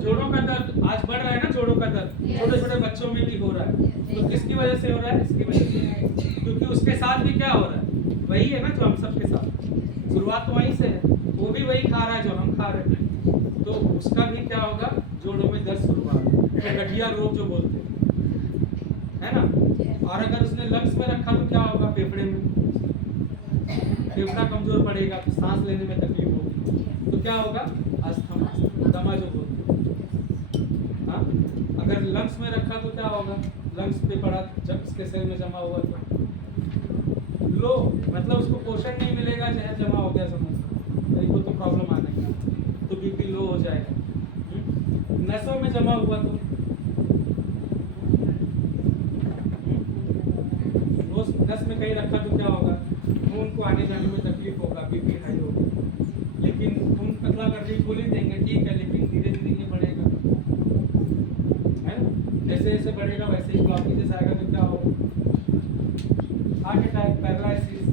जोड़ों का दर्द आज बढ़ रहा है ना, जोड़ों का दर्द छोटे छोटे बच्चों में भी हो रहा है। तो किसकी वजह से हो रहा है? इसकी वजह से, क्योंकि उसके साथ भी क्या हो रहा है? वही है ना जो हम सबके साथ, शुरुआत तो वहीं से है, वो भी वही खा रहा है जो हम खा रहे हैं, तो उसका भी क्या होगा, जोड़ों में दर्द शुरू होगा, गठिया रोग जो बोलते हैं, है ना। और अगर उसने लंग्स में रखा तो क्या होगा, फेफड़े में, फेफड़ा कमजोर पड़ेगा तो सांस लेने में तकलीफ होगी, तो क्या होगा, अस्थमा, दमा जो बोलते हैं। हाँ, अगर लंग्स में रखा तो क्या होगा, लंग्स पे पड़ा, जब उसके शरीर में जमा हुआ तो लो, मतलब उसको पोषण नहीं मिलेगा, जहर जमा हो गया समझ, वो तो प्रॉब्लम आने का, तो बीपी लो हो जाएगा। नसों में जमा हुआ तो नस में कहीं रखा तो क्या होगा, खून को आने जाने में तकलीफ होगा, बीपी हाई होगा। लेकिन खून पतला करके गोली ही देंगे, ठीक है, लेकिन धीरे धीरे ये बढ़ेगा, है ना, जैसे जैसे बढ़ेगा वैसे ही ब्लॉकेजेस आएगा तो क्या होगा, हार्ट अटैक, पैरालिसिस,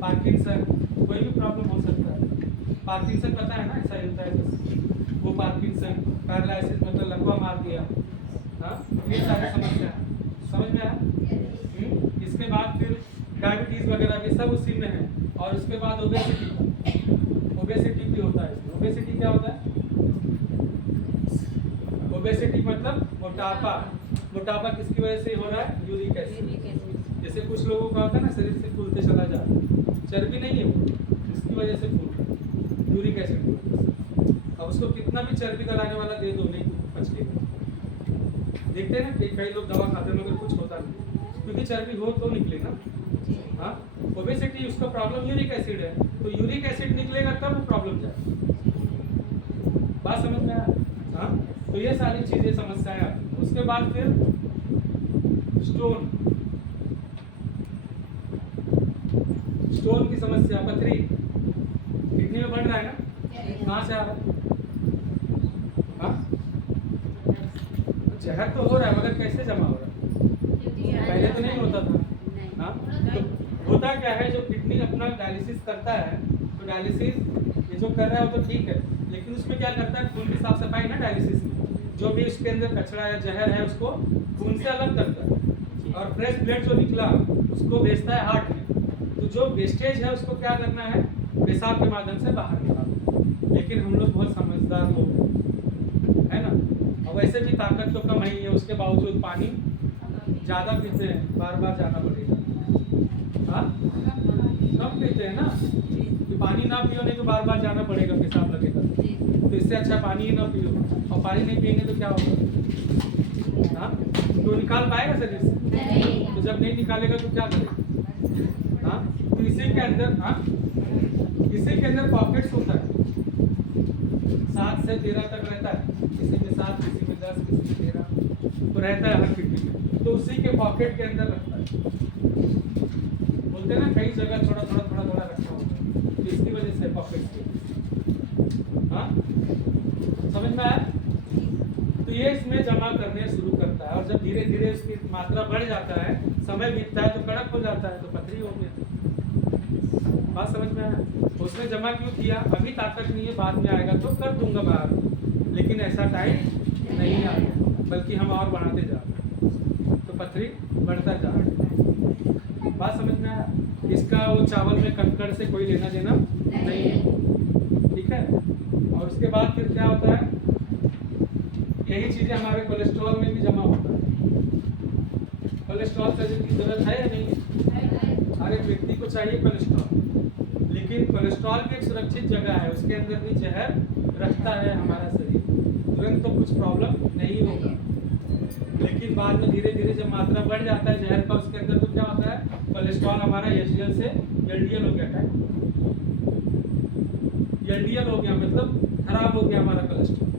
पार्किंसन, कोई भी प्रॉब्लम हो सकता है। पार्किंसन पता है ना, ऐसा होता है, वो पार्किंसन, पैरालिसिस मतलब लकवा मार दिया। हाँ, ये सारी समस्या समझ में आया। इसके बाद फिर डायबिटीज वगैरह भी सब उसी में है, और उसके बाद ओबेसिटी भी होता है। ओबेसिटी क्या होता है, ओबेसिटी मतलब मोटापा। मोटापा किसकी वजह से हो रहा है, यूरिक एसिड। जैसे कुछ लोगों का होता है ना, शरीर से फूलते चला जाता है, चर्बी नहीं है वो, इसकी वजह से फूल, यूरिक एसिड की वजह से। अब उसको कितना भी चर्बी गलाने वाला दे दो, नहीं बचेगा। देखते हैं ना कि कई लोग दवा खाते हैं मगर कुछ होता नहीं, क्योंकि चर्बी हो तो निकले ना। हाँ, ओबेसिटी उसका प्रॉब्लम यूरिक एसिड है, तो यूरिक एसिड निकलेगा तब वो प्रॉब्लम जाए। बात समझ में आया। हाँ, तो ये सारी चीजें समस्याएं आती। उसके बाद फिर स्टोन, स्टोन की समस्या, पथरी किडनी में बढ़ रहा है ना, कहाँ से आ रहा है, हाँ, जहर तो हो रहा है मगर कैसे जमा हो रहा है, पहले तो नहीं होता था। हाँ, तो होता क्या है, जो किडनी अपना डायलिसिस करता है, तो डायलिसिस ये जो कर रहा है वो तो ठीक है, लेकिन उसमें क्या करता है, खून की साफ सफाई ना, डायलिसिस में जो भी उसके अंदर कचरा या जहर है उसको खून से अलग करता है, और फ्रेश ब्लड जो निकला उसको भेजता है हार्ट में। तो जो वेस्टेज है उसको क्या करना है, पेशाब के माध्यम से बाहर निकालना। लेकिन हम लोग बहुत समझदार लोग है ना, और वैसे भी ताकत तो कम ही है, उसके बावजूद पानी ज़्यादा पीते हैं, बार बार जाना पड़ेगा। हाँ, कम पीते हैं ना, कि पानी ना पियो नहीं तो बार बार जाना पड़ेगा, पेशाब लगेगा, तो इससे अच्छा पानी ही ना पियो, और पानी नहीं पिएंगे तो क्या होगा। हाँ, तो निकाल पाएगा शरीर से, तो जब नहीं निकालेगा तो क्या करेगा। हाँ, तो इसी के अंदर, हाँ, इसी के अंदर पॉकेट्स होता है, 7 से 13 तक रहता है, किसी में 7, किसी में 10, किसी में 13 तो रहता है हर किडनी में, तो उसी के पॉकेट के अंदर रखता है। बोलते हैं ना कई जगह थोड़ा थोड़ा थोड़ा थोड़ा रखा होता है, तो इसकी वजह से पॉकेट के। हाँ, समझ में आया। तो ये इसमें जमा करने शुरू करता है, और जब धीरे धीरे उसकी मात्रा बढ़ जाता है, समय बीतता है तो कड़क हो जाता है, तो पथरी हो गया। बात समझ में आया। उसने जमा क्यों किया, अभी ताकत नहीं है, बाद में आएगा तो कर दूंगा बाहर, लेकिन ऐसा टाइम नहीं आया, बल्कि हम और बढ़ाते जा रहे हैं, तो पथरी बढ़ता जा रहा है। बात समझ में आया। इसका वो चावल में कंकड़ से कोई लेना देना नहीं है, ठीक है। और उसके बाद फिर क्या होता है, यही चीजें हमारे कोलेस्ट्रॉल में भी जमा होता है। कोलेस्ट्रॉल शरीर की जरूरत है या नहीं, हर एक व्यक्ति को चाहिए कोलेस्ट्रॉल, लेकिन कोलेस्ट्रॉल भी एक सुरक्षित जगह है, उसके अंदर भी जहर रखता है हमारा शरीर, तुरंत तो कुछ प्रॉब्लम नहीं होगा, लेकिन बाद में धीरे धीरे जब मात्रा बढ़ जाता है जहर का उसके अंदर, तो क्या होता है, कोलेस्ट्रॉल हमारा एचडीएल से एलडीएल हो गया। एलडीएल हो गया मतलब खराब हो गया हमारा कोलेस्ट्रॉल,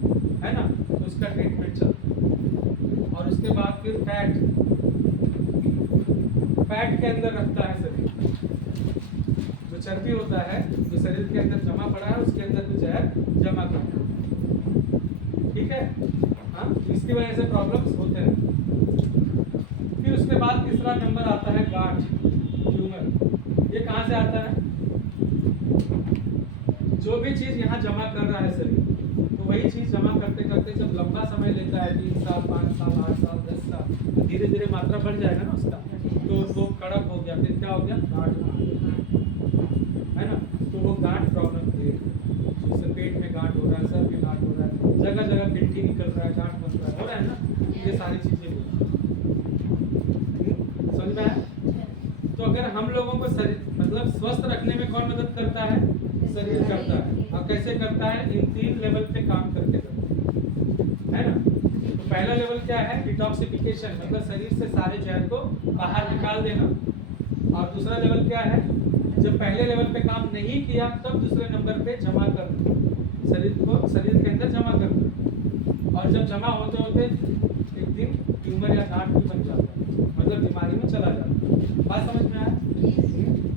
है ना, तो उसका ट्रीटमेंट चलता है। और उसके बाद फिर फैट, फैट के अंदर रखता है शरीर, जो चर्बी होता है जो शरीर के अंदर जमा पड़ा है, उसके अंदर भी जहर जमा करता है, ठीक है। हाँ, इसकी वजह से प्रॉब्लम्स होते हैं। फिर उसके बाद तीसरा नंबर आता है गांठ, ट्यूमर। ये कहाँ से आता है, जो भी चीज यहाँ जमा कर रहा है शरीर, तो वही चीज जमा करते करते जब लंबा समय लेता है, 3 साल 5 साल 8 साल 10 साल, तो धीरे धीरे मात्रा बढ़ जाएगा ना उसका, तो वो कड़क हो गया, फिर क्या हो गया, गांठ। है ना, तो वो गांठ प्रॉब्लम क्रिएट होगी। जैसे पेट में गांठ हो रहा है, सर में गांठ हो रहा है, जगह जगह गिट्टी निकल रहा है, गांठ बन रहा है, हो रहा है ना, ये सारी चीजें समझ में आया? तो अगर हम लोगों को शरीर मतलब स्वस्थ रखने में कौन मदद करता है? शरीर करता है। और कैसे करता है? इन 3 लेवल पे काम करके करता है ना। तो पहला लेवल क्या है? डिटॉक्सिफिकेशन, मतलब शरीर से सारे जहर को बाहर निकाल देना। और दूसरा लेवल क्या है? जब पहले लेवल पे काम नहीं किया तब दूसरे नंबर पे जमा करना, शरीर को शरीर के अंदर जमा करना। और जब जमा होते होते एक दिन ट्यूमर या गांठ भी बन जाता है, मतलब बीमारी में चला जाता है। बात समझ में आया?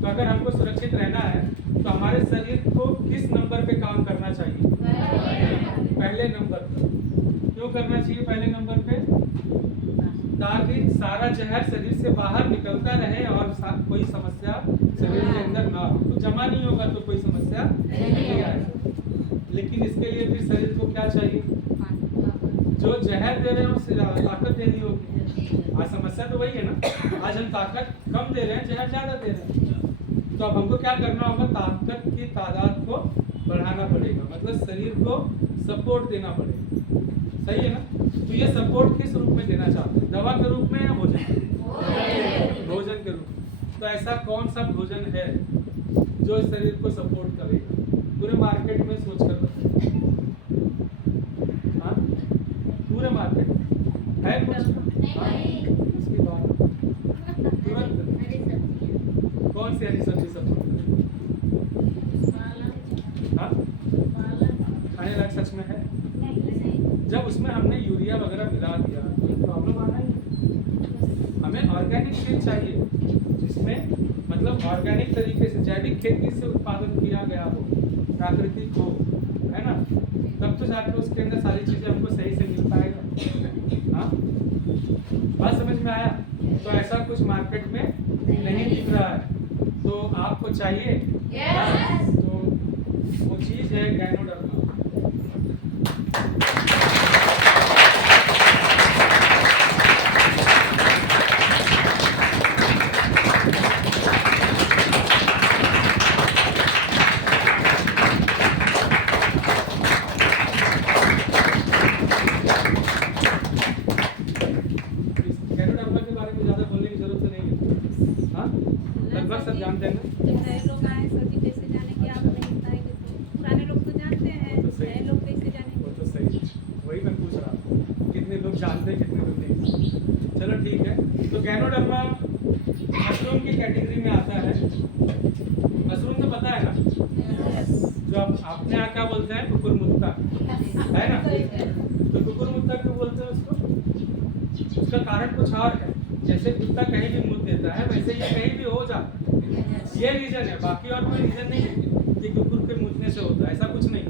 तो अगर हमको सुरक्षित रहना है तो हमारे शरीर को किस नंबर पे काम करना चाहिए? पहले नंबर पर। क्यों करना चाहिए पहले नंबर पे? ताकि सारा जहर शरीर से बाहर निकलता रहे और कोई समस्या शरीर के अंदर ना हो। तो जमा नहीं होगा तो कोई समस्या नहीं आएगी। लेकिन इसके लिए फिर शरीर को क्या चाहिए? जो जहर दे रहे हैं उससे ज्यादा ताकत देनी होगी। आज समस्या तो वही है ना, आज हम ताकत कम दे रहे हैं, जहर ज्यादा दे रहे हैं। तो अब हमको क्या करना होगा? ताकत की तादाद को बढ़ाना पड़ेगा, मतलब शरीर को सपोर्ट देना पड़ेगा। सही है ना? तो ये सपोर्ट किस रूप में देना चाहते हैं? दवा के रूप में या भोजन भोजन के रूप में। तो ऐसा कौन सा भोजन है जो शरीर को सपोर्ट करेगा? पूरे मार्केट में सोच कर बताइए। हाँ, पूरे मार्केट है कुछ? हाँ? इसकी बात तुरंत कौन सी हरी सब्जी सपोर्ट करेगी? हाँ, खाने लायक सच में है? जब उसमें हमने यूरिया वगैरह मिला दिया तो प्रॉब्लम आना ही। हमें ऑर्गेनिक चीज चाहिए जिसमें मतलब ऑर्गेनिक तरीके से जैविक खेती से उत्पादन किया गया हो, प्राकृतिक हो, है ना, तब तो जाकर उसके अंदर सारी चीजें हमको सही से मिल पाएगा। हाँ, बात समझ में आया? तो ऐसा कुछ मार्केट में नहीं दिख रहा है, तो आपको चाहिए तो वो चीज है गैनोडर्मा। गैनोडर्मा के बारे में ज्यादा बोलने की जरूरत तो नहीं है। हाँ, लगभग सब जानते हैं ना। नए लोग आए सर जी कैसे जाने कि आप नहीं बताएंगे? तो पुराने लोग तो जानते हैं, नए लोग कैसे जानेंगे? वो तो सही है, वही मैं पूछ रहा हूँ कितने लोग जानते हैं कितने लोग नहीं। चलो ठीक है। तो गैनोडर्मा मशरूम की कैटेगरी में आता है। मशरूम तो पता है ना, जो अपने यहाँ क्या बोलते हैं? कुकुरमुत्ता, है ना? तो कुकुरमुत्ता क्यों बोलते हैं उसको? उसका कारण कुछ और है। जैसे कुत्ता कहीं भी मुँह देता है वैसे ये कहीं भी हो जाता है, ये रीजन है। बाकी और कोई रीजन नहीं है कि कुकुर के मुँहने से होता है, ऐसा कुछ नहीं।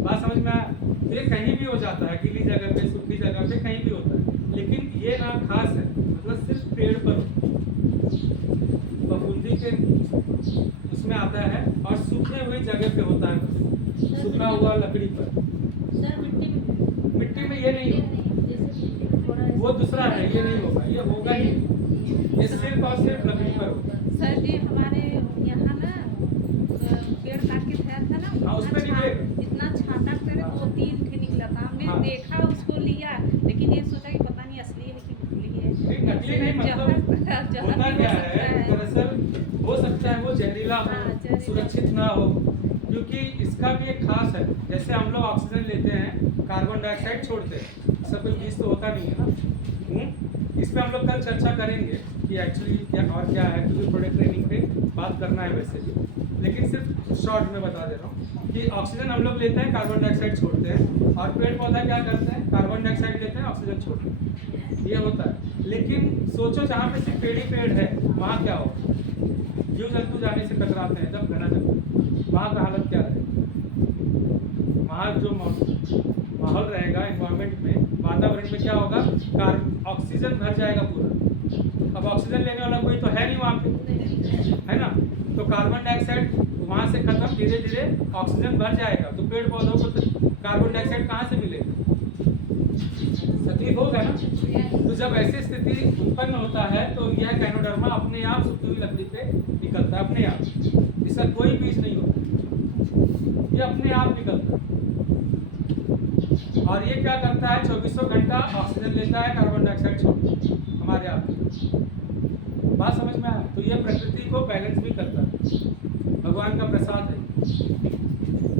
बात समझ में आया? ये कहीं भी हो जाता है, गीली जगह पे, सूखी जगह पे, कहीं भी होता है। लेकिन ये ना खास है, मतलब सिर्फ पेड़ पर फफूंदी के उसमें आता है और सूखे हुई जगह पे होता है, सूखा हुआ लकड़ी पर। मिट्टी में ये नहीं होगा, वो दूसरा है, ये नहीं होगा, ये होगा ही, ये सिर्फ और सिर्फ लकड़ी पर होगा। सर जी हमारे यहाँ ना पेड़ काट के फैल था ना, हाँ, उसमें निकलेगा। इतना छाटा करे 2-3 ठे निकला था। हमने हाँ। देखा उसको लिया, लेकिन ये सोचा कि पता नहीं असली है कि नकली है। नहीं, नकली नहीं, मतलब जहर होता भी क्या हो है, सकता है। दरअसल हो सकता है वो जहरीला हाँ, हो, जहरीला। सुरक्षित ना हो, क्योंकि इसका भी एक खास है। जैसे हम लोग ऑक्सीजन लेते हैं, कार्बन डाइऑक्साइड छोड़ते हैं, इसका कोई बीज तो होता नहीं है ना। इस पे हम लोग कल चर्चा करेंगे कि एक्चुअली क्या और क्या है, क्योंकि थोड़े ट्रेनिंग पे बात करना है वैसे भी, लेकिन सिर्फ शॉर्ट में बता दे रहा हूँ कि ऑक्सीजन हम लोग लेते हैं, कार्बन डाइऑक्साइड छोड़ते हैं, और पेड़ पौधा क्या करते हैं? कार्बन डाइऑक्साइड लेते हैं, ऑक्सीजन छोड़ते हैं, ये होता है। लेकिन सोचो जहाँ पे सिर्फ पेड़ ही पेड़ है, वहाँ क्या हो? जीव जंतु जाने से कतराते हैं, जब घना जंगल, वहाँ का हालत क्या है? वहाँ जो माहौल रहेगा, एनवायरनमेंट में, वातावरण में क्या होगा? ऑक्सीजन भर जाएगा पूरा। अब ऑक्सीजन लेने वाला कोई तो है नहीं वहाँ पे, है ना? तो कार्बन डाइऑक्साइड वहाँ से खत्म, धीरे धीरे ऑक्सीजन भर जाएगा, तो पेड़ पौधों को तो कार्बन डाइऑक्साइड कहाँ से मिलेगा? तकलीफ होगा ना। तो जब ऐसी स्थिति उत्पन्न होता है तो यह गैनोडर्मा अपने आप सूखी हुई लकड़ी पे निकलता है, अपने आप। इसका कोई बीज नहीं होता, ये अपने आप निकलता है। और ये क्या करता है, 24 घंटा ऑक्सीजन लेता है, कार्बन डाइऑक्साइड छोड़ता है हमारे आप। बात समझ में आया? तो ये प्रकृति को बैलेंस भी करता है, भगवान का प्रसाद है।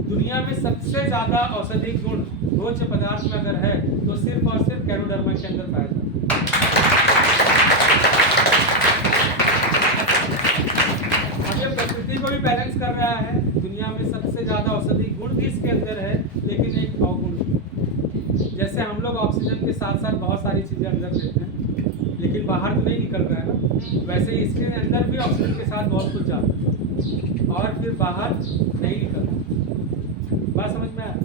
दुनिया में सबसे ज्यादा औषधि गुण भोज्य पदार्थ में अगर है तो सिर्फ और सिर्फ गैनोडर्मा के अंदर पाया जाता है। अब ये प्रकृति को भी बैलेंस कर रहा है। दुनिया में सबसे ज्यादा औषधि गुण भी इसके अंदर है, लेकिन एक अवगुण भी। जैसे हम लोग ऑक्सीजन के साथ साथ बहुत सारी चीजें अंदर लेते हैं, लेकिन बाहर तो नहीं निकल रहा है ना, वैसे ही इसके अंदर भी ऑक्सीजन के साथ बहुत कुछ जाता है और फिर बाहर नहीं निकलता। बात समझ में आया?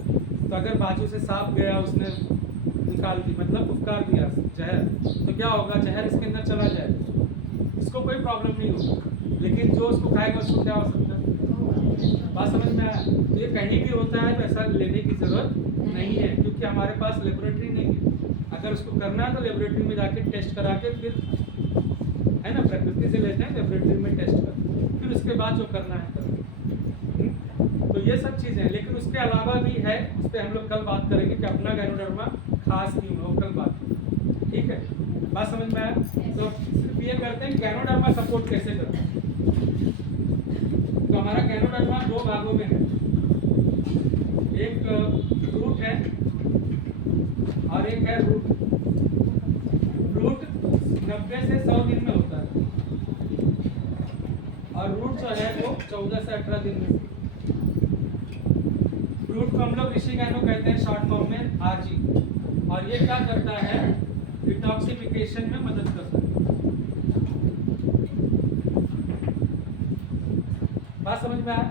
तो अगर बाजू से सांप गया, उसने निकाल दी, मतलब उपकार दिया जहर, तो क्या होगा, जहर इसके अंदर चला जाएगा, इसको कोई प्रॉब्लम नहीं होगा, लेकिन जो उसको खाएगा उसको क्या हो सकता है। बात समझ में आया? तो ये कहीं भी होता है तो ऐसा लेने की जरूरत नहीं है, क्योंकि हमारे पास लेबोरेटरी नहीं है। अगर उसको करना है तो लेबोरेटरी में जाके टेस्ट करा के फिर, है ना, प्रकृति से लेते हैं, लेबोरेटरी में टेस्ट करते हैं, फिर उसके बाद जो करना है करें। तो ये सब चीज़ें हैं, लेकिन उसके अलावा भी है, उस पर हम लोग कल बात करेंगे कि अपना गैनोडर्मा खास क्यों हो, कल बात करेंगे, ठीक है? बात समझ में आया? तो सिर्फ ये करते हैं गैनोडर्मा सपोर्ट कैसे करते हैं। तो हमारा गैनोडर्मा 2 भागों में है, एक रूट है और एक है रूट। रूट 90 से 100 दिन में होता है और रूट जो है वो 14 से 18 दिन में। रूट को हम लोग ऋषि गैनो कहते हैं, शॉर्ट फॉर्म में आरजी। और ये क्या करता है, डिटॉक्सिफिकेशन में मदद करता है। बात समझ में आया?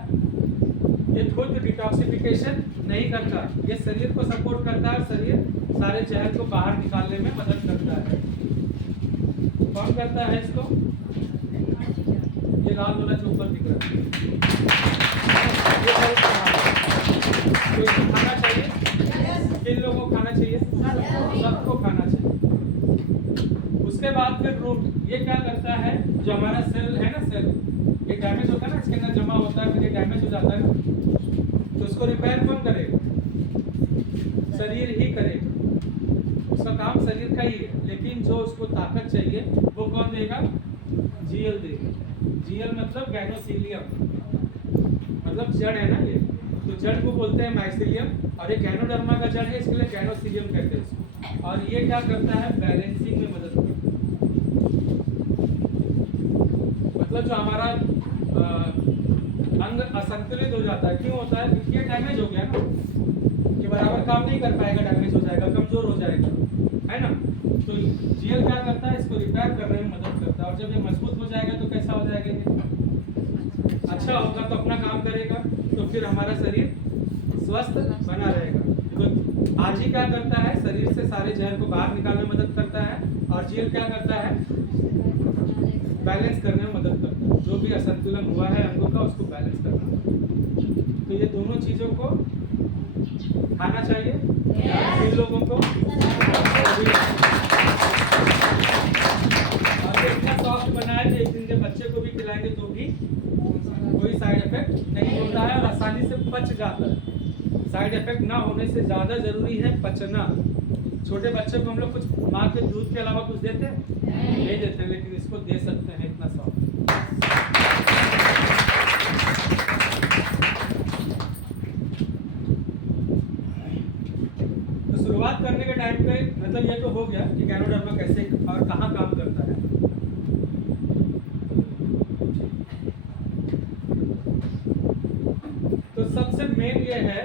ये खुद डिटॉक्सिफिकेशन नहीं करता, ये शरीर को सपोर्ट करता है, शरीर सारे जहर को बाहर निकालने में मदद करता है। कौन करता है इसको? ये लाल वाला जो ऊपर दिख रहा है, तो इसको खाना चाहिए। किन लोगों को खाना चाहिए? सबको खाना चाहिए। उसके बाद फिर रूट, ये क्या करता है, जो हमारा सेल है ना, सेल ये डैमेज होता है ना, इसके अंदर जमा होता है, फिर ये डैमेज हो जाता है ना, तो उसको रिपेयर कौन करेगा? शरीर ही करेगा। उसका काम शरीर का ही है, लेकिन जो उसको ताकत चाहिए वो कौन देगा? जीएल देगा। जीएल मतलब गैनोसीलियम, मतलब जड़ है ना ये, तो जड़ को बोलते हैं माइसीलियम, और ये गैनोडर्मा का जड़ है, इसके लिए गैनोसीलियम कहते हैं इसको। और ये क्या करता है, बैलेंसिंग में मदद करता है। मतलब जो हमारा अंग असंतुलित हो जाता है, क्यों होता है? क्योंकि ये डैमेज हो गया ना, कि बराबर काम नहीं कर पाएगा, डैमेज हो जाएगा, कमजोर हो जाएगा, है ना। तो जीएल क्या करता है, इसको रिपेयर करने में मदद करता है। और जब ये मजबूत हो जाएगा तो कैसा हो जाएगा, ये अच्छा होगा, तो अपना काम करेगा, तो फिर हमारा शरीर स्वस्थ बना रहेगा। तो आरजी क्या करता है, शरीर से सारे जहर को बाहर निकालने में मदद करता है, और जीएल क्या करता है, बैलेंस करने में मदद करता है। जो भी असंतुलन हुआ है अंगों का, उसको बैलेंस करना। तो ये दोनों चीजों को खाना चाहिए इन लोगों को। और इतना सॉफ्ट बनाया कि एक दिन के बच्चे को भी खिलाएंगे तो भी कोई साइड इफेक्ट नहीं होता है, और आसानी से पच जाता है। साइड इफेक्ट ना होने से ज़्यादा जरूरी है पचना। छोटे बच्चे को हम लोग कुछ माँ के दूध के अलावा कुछ देते हैं? नहीं देते, लेकिन इसको दे सकते हैं, इतना सॉफ्ट। तो शुरुआत करने के टाइम पे मतलब ये तो हो गया कि गैनोडर्मा कैसे और कहाँ काम करता है। तो सबसे मेन ये है,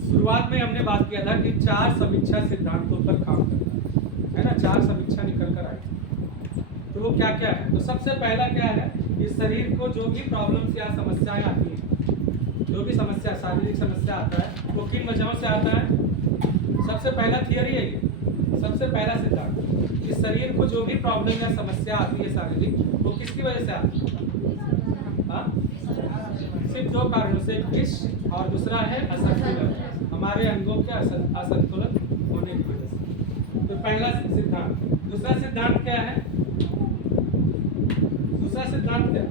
शुरुआत में हमने बात किया था कि 4 समीक्षा सिद्धांतों पर काम करता है ना, 4 समीक्षा निकल कर आई। तो वो क्या क्या है? तो सबसे पहला क्या है, इस शरीर को जो भी प्रॉब्लम्स या समस्याएं आती हैं, जो भी समस्या, शारीरिक समस्या आता है, वो किन वजहों से आता है? सबसे पहला थियरी है ये, सबसे पहला सिद्धांत, इस शरीर को जो भी प्रॉब्लम या समस्या आती है शारीरिक, वो किसकी वजह से आती है? हाँ, सिर्फ 2 कारणों से, विष और दूसरा है असंतुलन, हमारे अंगों के असंतुलन होने की वजह से। तो पहला सिद्धांत। दूसरा सिद्धांत क्या है? दूसरा सिद्धांत क्या है?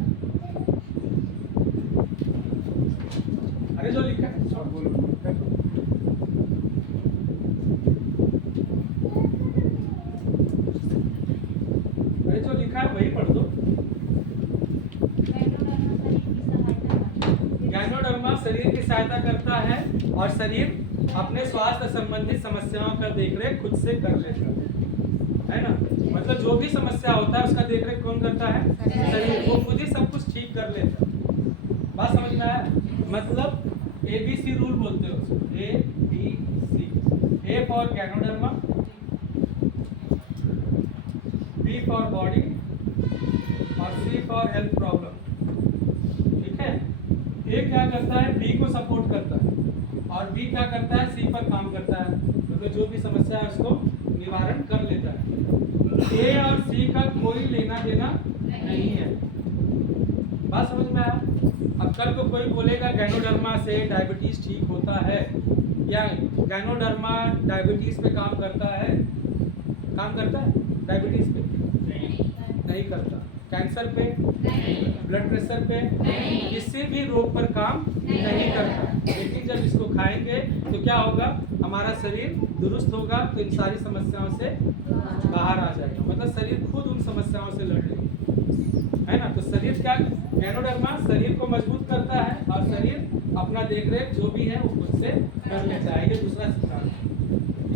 सहायता करता है और शरीर अपने स्वास्थ्य संबंधित समस्याओं का देखरेख खुद से कर लेता है ना। मतलब जो भी समस्या होता है उसका देखरेख कौन करता है? शरीर। वो खुद ही सब कुछ ठीक कर लेता है। बात समझ में आया? मतलब ABC रूल बोलते हो उसको, ABC। A for ganoderma, B for body और C फॉर हेल्थ प्रॉब्लम। ठीक है। A क्या करता है? B को सपोर्ट करता है और B क्या करता है? C पर काम करता है। मतलब जो भी समस्या है उसको निवारण कर लेता है। A और C का कोई लेना देना नहीं है। बात समझ में आया? अब कल को कोई बोलेगा गैनोडर्मा से डायबिटीज ठीक होता है, या गैनोडर्मा डायबिटीज पे काम करता है, काम करता है डायबिटीज पे? नहीं करता। कैंसर पे, ब्लड प्रेशर पे, किसी भी रोग पर काम नहीं करता। लेकिन जब इसको खाएंगे तो क्या होगा? हमारा शरीर दुरुस्त होगा, तो इन सारी समस्याओं से बाहर आ जाएगा। मतलब शरीर खुद उन समस्याओं से लड़ लेगा, है ना। तो शरीर क्या, गैनोडर्मा शरीर को मजबूत करता है और शरीर अपना देखरेख जो भी है वो खुद से कर लेता है। ये दूसरा सिद्धांत,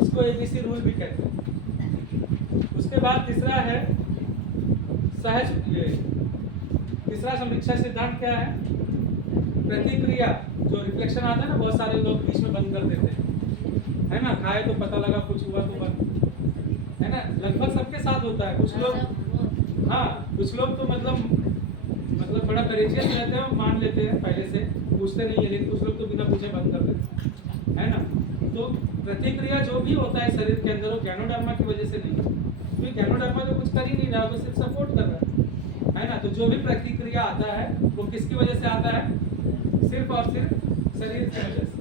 इसको ABC रूल भी कहते हैं। उसके बाद तीसरा है सहज, तीसरा समीक्षा सिद्धांत क्या है? प्रतिक्रिया। जो रिफ्लेक्शन आता है ना, बहुत सारे लोग बीच में बंद कर देते हैं, है ना। खाए तो पता लगा, कुछ हुआ तो बंद, है ना। लगभग सबके साथ होता है। कुछ लोग, हाँ कुछ लोग तो मतलब बड़ा करेजियस रहते हैं, मान लेते हैं पहले से, पूछते नहीं है। लेकिन कुछ लोग तो बिना पूछे बंद कर देते हैं, है ना। तो प्रतिक्रिया जो भी होता है शरीर के अंदर, वो गैनोडर्मा की वजह से नहीं है, क्योंकि गैनोडर्मा तो कुछ कर ही नहीं रहा, वो सिर्फ सपोर्ट कर रहा है ना। तो जो भी प्रतिक्रिया आता है वो किसकी वजह से आता है? सिर्फ और सिर्फ शरीर की वजह से।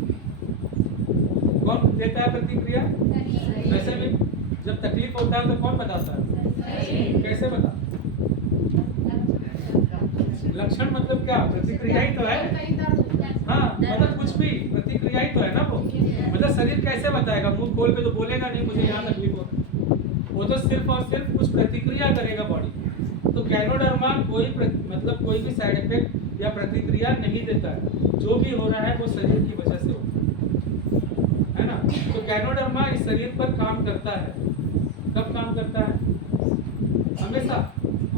कौन देता है प्रतिक्रिया? वैसे भी जब तकलीफ होता है तो कौन बताता है? कैसे बता? लक्षण मतलब क्या? प्रतिक्रिया ही तो है। हाँ मतलब कुछ भी प्रतिक्रिया ही तो है ना वो। मतलब शरीर कैसे बताएगा? मुंह खोल के तो बोलेगा नहीं मुझे यहाँ तकलीफ हो, वो तो सिर्फ और सिर्फ कुछ प्रतिक्रिया करेगा बॉडी। तो गैनोडर्मा मतलब कोई भी साइड इफेक्ट या प्रतिक्रिया नहीं देता है। जो भी हो रहा है वो शरीर की वजह से होता है ना। तो गैनोडर्मा इस शरीर पर काम करता है। कब काम करता है? हमेशा,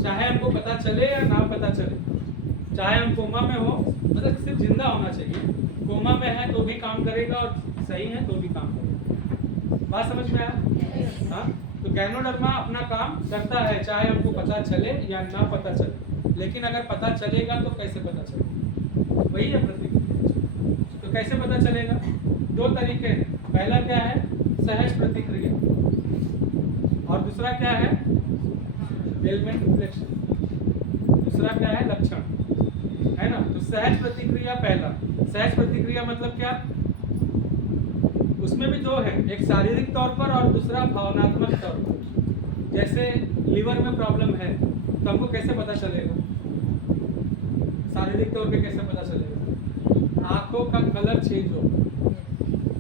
चाहे हमको पता चले या ना पता चले। चाहे हम कोमा में हो, मतलब सिर्फ जिंदा होना चाहिए, कोमा में है तो भी काम करेगा और सही है तो भी काम करेगा। बात समझ में आया? हाँ। तो गैनोडर्मा अपना काम करता है, चाहे हमको पता चले या ना पता चले। लेकिन अगर पता चलेगा तो कैसे पता चलेगा? वही है प्रतिक्रिया। तो कैसे पता चलेगा? दो तरीके हैं। पहला क्या है? सहज प्रतिक्रिया, और दूसरा क्या है? Element reflection. दूसरा क्या है? लक्षण, है ना। तो सहज प्रतिक्रिया पहला। सहज प्रतिक्रिया मतलब क्या? उसमें भी दो है, एक शारीरिक तौर पर और दूसरा भावनात्मक तौर पर। जैसे लीवर में प्रॉब्लम है तो हमको कैसे पता चलेगा? शारीरिक तौर पे कैसे पता चलेगा? आंखों का कलर चेंज होगा,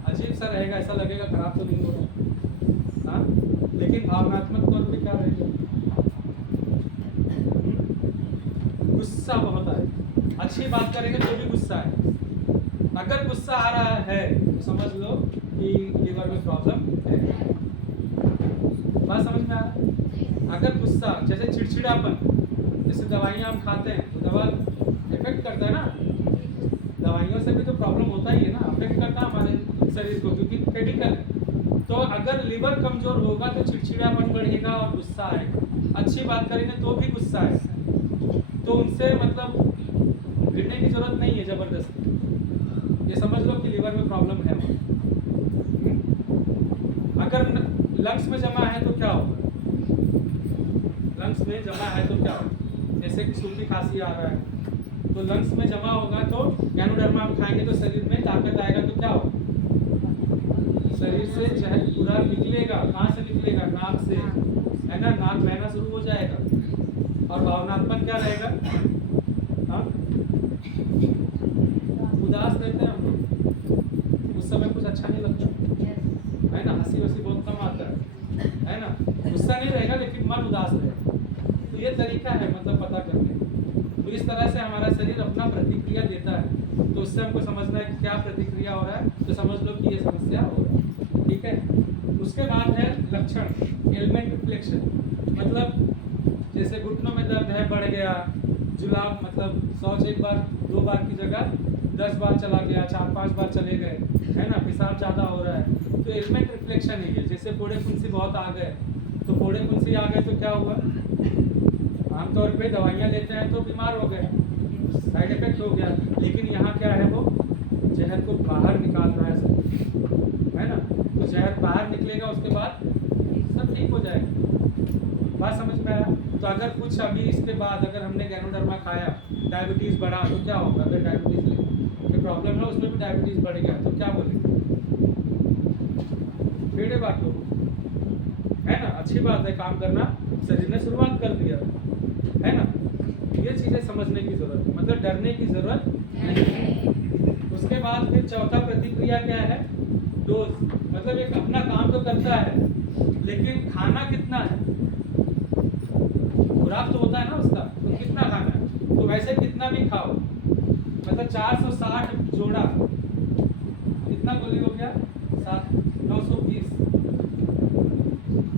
अजीब सा रहेगा, ऐसा लगेगा खराब तो नहीं हो रहा। हाँ, लेकिन भावनात्मक तौर पे क्या रहेगा? गुस्सा बहुत आए। अच्छी बात करेंगे तो भी गुस्सा है। अगर गुस्सा आ रहा है तो समझ लो कि लीवर में प्रॉब्लम है। बात समझ में आ रहा है? अगर गुस्सा, जैसे चिड़चिड़ापन, जैसे दवाइयाँ हम खाते हैं तो दवा इफेक्ट करता है ना, दवाइयों से भी तो प्रॉब्लम होता ही है ना, अफेक्ट करता है हमारे शरीर को, क्योंकि केमिकल है। तो अगर लीवर कमजोर होगा तो चिड़चिड़ापन बढ़ेगा और गुस्सा आएगा। अच्छी बात करेंगे तो भी गुस्सा आएगा। तो उनसे मतलब गिरने की जरूरत नहीं है जबरदस्ती। ये समझ लो कि लीवर में प्रॉब्लम है। अगर लंग्स में जमा है तो क्या होगा? लंग्स में जमा है तो क्या होगा? जैसे सूखी खांसी आ रहा है तो लंग्स में जमा होगा, तो गैनोडर्मा हम खाएंगे तो शरीर में ताकत आएगा, तो क्या होगा? शरीर से जहर पूरा निकलेगा। कहाँ से निकलेगा? नाक से, है ना। नाक बहना शुरू हो जाएगा। और भावनात्मक क्या रहेगा? हाँ, उदास रहते हैं हम लोग, उस समय कुछ अच्छा नहीं लगता, है ना। हंसी वसी बहुत कम आता है ना। गुस्सा नहीं रहेगा लेकिन मन उदास रहेगा। तो ये तरीका है मतलब पता करने। तो इस तरह से हमारा शरीर अपना प्रतिक्रिया देता है। तो उससे हमको समझना है कि क्या प्रतिक्रिया हो रहा है, तो समझ लो कि ये समस्या हो रहा है। ठीक है, उसके बाद है लक्षण, एलिमेंट रिफ्लेक्शन। मतलब जैसे घुटनों में दर्द है, बढ़ गया, जुलाब, मतलब शौच एक बार 2 बार की जगह 10 बार चला गया, 4-5 बार चले गए, है ना, पेशाब ज़्यादा हो रहा है, तो एलिमेंट रिफ्लेक्शन ही है। जैसे फोड़े फुंसी बहुत आ गए, तो फोड़े फुंसी आ गए तो क्या हुआ, आमतौर पे दवाइयाँ लेते हैं तो बीमार हो गए, साइड इफेक्ट हो गया। लेकिन यहाँ क्या है, वो जहर को बाहर निकाल रहा है सब, है ना, तो जहर बाहर निकलेगा, उसके बाद सब ठीक हो जाएगा। बात समझ में आया? तो अगर कुछ अभी इसके बाद अगर हमने गैनोडर्मा खाया, डायबिटीज़ बढ़ा, तो क्या होगा? अगर डायबिटीज़ की प्रॉब्लम है, उसमें भी डायबिटीज़ बढ़ गया, तो क्या बोलेंगे? पेड़े बांटो, है ना, अच्छी बात है, काम करना शरीर ने शुरुआत कर दिया, है ना। ये चीज़ें समझने की ज़रूरत है, मतलब डरने की ज़रूरत नहीं है। उसके बाद फिर चौथा प्रतिक्रिया क्या है? डोज। मतलब एक अपना काम तो करता है, लेकिन खाना कितना है, खुराक तो होता है ना उसका, तो कितना खाना है, तो वैसे कितना भी खाओ। मतलब 460 जोड़ा, कितना गोली हो गया?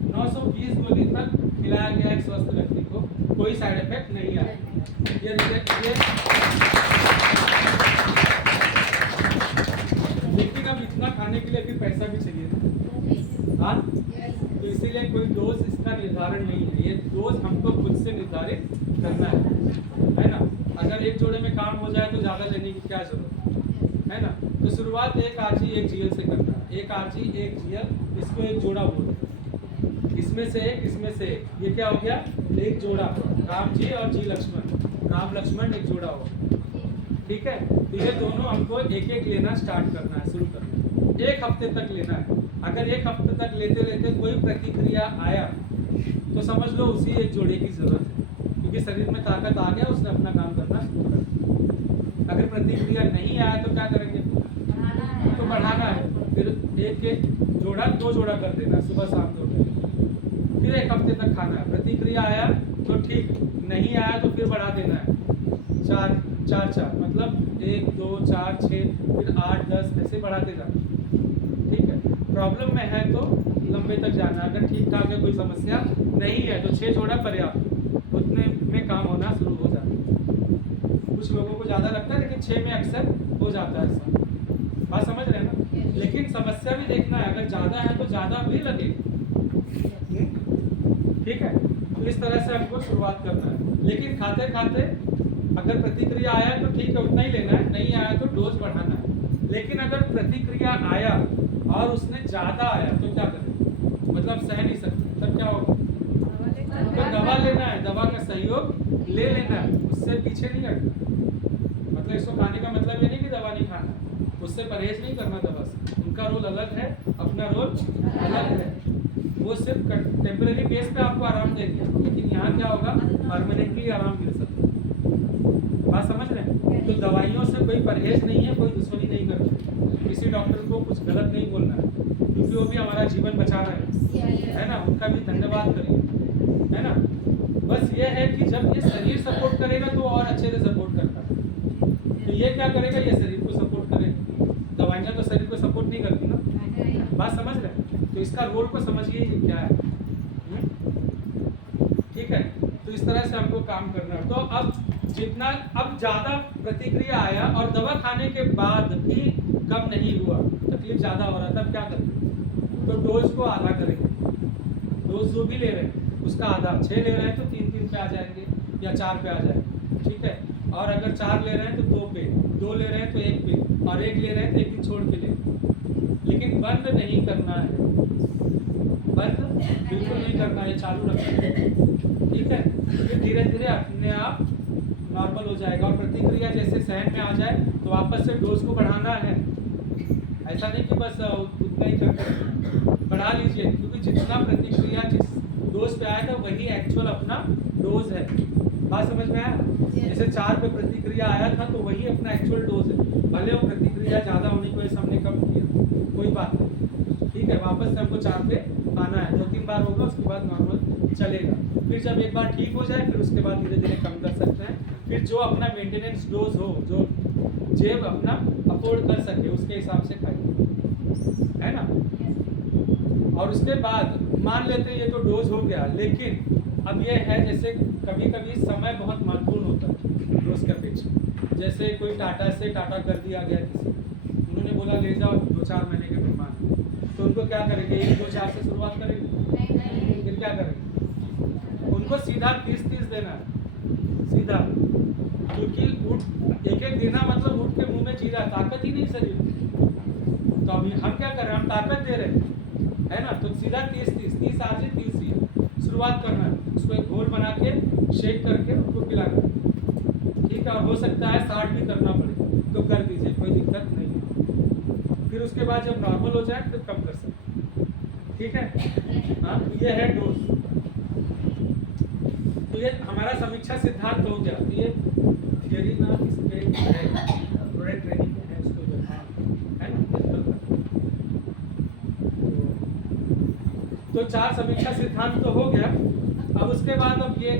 920 गोली तक खिलाया गया एक स्वस्थ व्यक्ति को, कोई साइड इफेक्ट नहीं आया। लेकिन अब इतना खाने के लिए फिर पैसा भी चाहिए ना, हाँ, तो इसीलिए कोई डोज इसका निर्धारण नहीं है, ये डोज हमको खुद से निर्धारित करना है ना। अगर एक जोड़े में काम हो जाए तो ज़्यादा लेने की क्या जरूरत है ना। तो शुरुआत 1 आरजी 1 जीएल से करना है, 1 आरजी 1 जीएल, इसको एक जोड़ा बोलते हैं, इसमें से एक, इसमें से एक, ये क्या हो गया? एक जोड़ा, राम जी और जी लक्ष्मण, राम लक्ष्मण एक जोड़ा हो, ठीक है। तो ये दोनों हमको एक एक लेना स्टार्ट करना है, शुरू करना है, 1 हफ्ते तक लेना है। अगर 1 हफ्ते तक लेते लेते कोई प्रतिक्रिया आया तो समझ लो उसी एक जोड़े की जरूरत है, क्योंकि शरीर में ताकत आ गया, उसने अपना काम करना शुरू कर दिया। अगर प्रतिक्रिया नहीं आया तो क्या करेंगे? तो बढ़ाना है, फिर 1 जोड़ा 2 जोड़ा कर देना, सुबह शाम 2 टाइम, फिर 1 हफ्ते तक खाना है। प्रतिक्रिया आया तो ठीक, नहीं आया तो फिर बढ़ा देना है, 4, मतलब 1, 2, 4, 6, फिर 8, 10 ऐसे बढ़ाते जाना, ठीक है। प्रॉब्लम में है तो लंबे तक जाना, अगर ठीक ठाक है, कोई समस्या नहीं है तो 6 जोड़ा पर्याप्त, उतने में काम होना शुरू हो जाता है। कुछ लोगों को ज़्यादा लगता है, लेकिन 6 में अक्सर हो जाता है ऐसा। बात समझ रहे हैं ना? लेकिन समस्या भी देखना है, अगर ज़्यादा है तो ज़्यादा भी लगे, ठीक है। तो इस तरह से हमको शुरुआत करना है, लेकिन खाते खाते अगर प्रतिक्रिया आया तो ठीक है, उतना ही लेना है, नहीं आया तो डोज बढ़ाना है। लेकिन अगर प्रतिक्रिया आया और उसने ज़्यादा आया तो क्या करें? मतलब सह नहीं सकते, तब क्या होगा? तो दवा लेना है, दवा का सहयोग ले लेना है, उससे पीछे नहीं हटना। मतलब इसको खाने का मतलब ये नहीं कि दवा नहीं खाना, उससे परहेज नहीं करना दवा से, उनका रोल अलग है, अपना रोल अलग है। वो सिर्फ टेम्परेरी बेस पे आपको आराम देंगे, लेकिन यहाँ क्या होगा? परमानेंटली आराम मिल सकता है। बात समझ रहे हैं? तो दवाइयों से कोई परहेज नहीं है, कोई दुश्मनी नहीं करना, किसी डॉक्टर को कुछ गलत नहीं बोलना है, क्योंकि वो भी हमारा जीवन बचा रहे हैं ना, उनका भी धन्यवाद करिए, है ना। बस ये है कि जब ये शरीर सपोर्ट करेगा तो और अच्छे से सपोर्ट करता है। तो ये क्या करेगा? ये शरीर को सपोर्ट करेगा, दवाइयाँ तो शरीर को सपोर्ट नहीं करती ना। बात समझ रहे हैं? तो इसका रोल को समझिए कि क्या है, ठीक है। तो इस तरह से हमको काम करना है। तो अब जितना, अब ज़्यादा प्रतिक्रिया आया और दवा खाने के बाद भी कम नहीं हुआ, तकलीफ ज़्यादा हो रहा, तब क्या करेंगे? तो डोज को आधा करेंगे, डोज जो भी ले रहे हैं उसका आधा, 6 ले रहे हैं तो 3 पे आ जाएंगे या 4 पे आ जाएंगे, ठीक है। और अगर 4 ले रहे हैं तो 2 पे, 2 ले रहे हैं तो 1 पे, और 1 ले रहे हैं तो 1 दिन छोड़ के ले। लेकिन बंद नहीं करना है, बंद बिल्कुल नहीं करना है, चालू रखना है, ठीक है। फिर धीरे धीरे अपने आप नॉर्मल हो जाएगा, और प्रतिक्रिया जैसे सहन में आ जाए तो वापस से डोज को बढ़ाना है। ऐसा नहीं कि बस उतना ही करके बढ़ा लीजिए, क्योंकि जितना प्रतिक्रिया जिस डोज पे आया था वही एक्चुअल अपना डोज है। बात समझ में आया? जैसे 4 पे प्रतिक्रिया आया था तो वही अपना एक्चुअल डोज है, भले वो प्रतिक्रिया ज़्यादा होने की वजह से हमने कम किया, कोई बात नहीं, ठीक है। वापस से हमको 4 पे आना है, 2-3 बार होगा, उसके बाद नॉर्मल चलेगा। फिर जब एक बार ठीक हो जाए फिर उसके बाद धीरे धीरे कम कर सकते हैं। फिर जो अपना मेंटेनेंस डोज हो, जो जेब अपना अफोर्ड कर सके उसके हिसाब से खाइए, है ना। और उसके बाद मान लेते हैं ये तो डोज हो गया, लेकिन अब ये है जैसे कभी कभी समय बहुत महत्वपूर्ण होता है डोज के पीछे। जैसे कोई टाटा से टाटा कर दिया गया किसी, उन्होंने बोला ले जाओ 2-4 महीने के मेहमान, तो उनको क्या करेंगे, 1-2-4 से शुरुआत करेंगे, फिर क्या करेंगे, उनको सीधा 30-30 देना है सीधा, क्योंकि उठ एक देना मतलब उठ के मुंह में जीरा, ताकत ही नहीं शरीर में। तो अभी हम क्या कर रहे हैं, हम ताकत दे रहे हैं, है ना। तो सीधा 30 आज 30 ही शुरुआत करना है, उसको एक घोल बना के शेक करके उनको पिलाना, ठीक है। और हो सकता है 60 भी करना पड़े तो कर दीजिए, कोई दिक्कत नहीं है। फिर उसके बाद जब नॉर्मल हो जाए फिर कम कर सकते, ठीक है। हाँ, ये है डोज। तो ये हमारा समीक्षा सिद्धांत हो गया। ये थियरी ना इस पे है, प्रोडक्ट ट्रेनिंग है, इसको जो है ना। तो 4 समीक्षा सिद्धांत तो हो गया। अब उसके बाद अब ये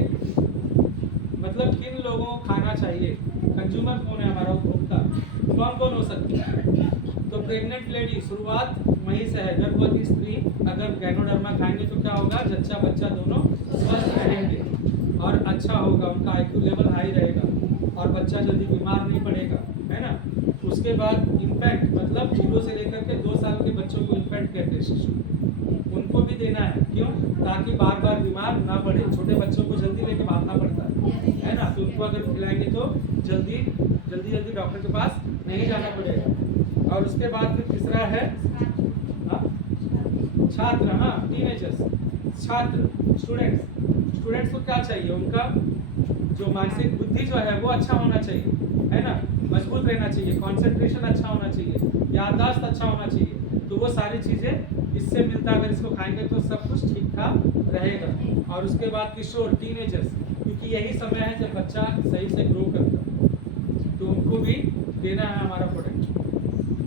मतलब किन लोगों को खाना चाहिए, कंज्यूमर कौन है हमारा उपभोक्ता, कौन कौन हो सकती है। तो प्रेग्नेंट लेडी, शुरुआत वहीं से है। गर्भवती स्त्री अगर गैनोडर्मा खाएंगे तो क्या होगा, जच्चा बच्चा दोनों स्वस्थ रहेंगे और अच्छा होगा, उनका IQ लेवल हाई रहेगा और बच्चा जल्दी बीमार नहीं पड़ेगा, है ना। उसके बाद इन्फेंट मतलब 0 से लेकर के 2 साल के बच्चों को इन्फेंट कहते हैं, शिशु, उनको भी देना है। क्यों, ताकि बार बार बीमार ना पड़े। छोटे बच्चों को जल्दी लेके भागना पड़ता है ना। तो उनको अगर खिलाएंगे तो जल्दी डॉक्टर के पास नहीं जाना पड़ेगा। और उसके बाद फिर तीसरा है छात्र, हाँ टीनेजर्स, छात्र, स्टूडेंट्स को क्या चाहिए, उनका जो मानसिक बुद्धि जो है वो अच्छा होना चाहिए, है ना, मजबूत रहना चाहिए, कंसंट्रेशन अच्छा होना चाहिए, याददाश्त अच्छा होना चाहिए। तो वो सारी चीज़ें इससे मिलता है। अगर इसको खाएंगे तो सब कुछ ठीक ठाक रहेगा। और उसके बाद किशोर, टीनेजर्स, क्योंकि यही समय है जब बच्चा सही से ग्रो करता है, तो उनको भी देना है हमारा प्रोडक्ट,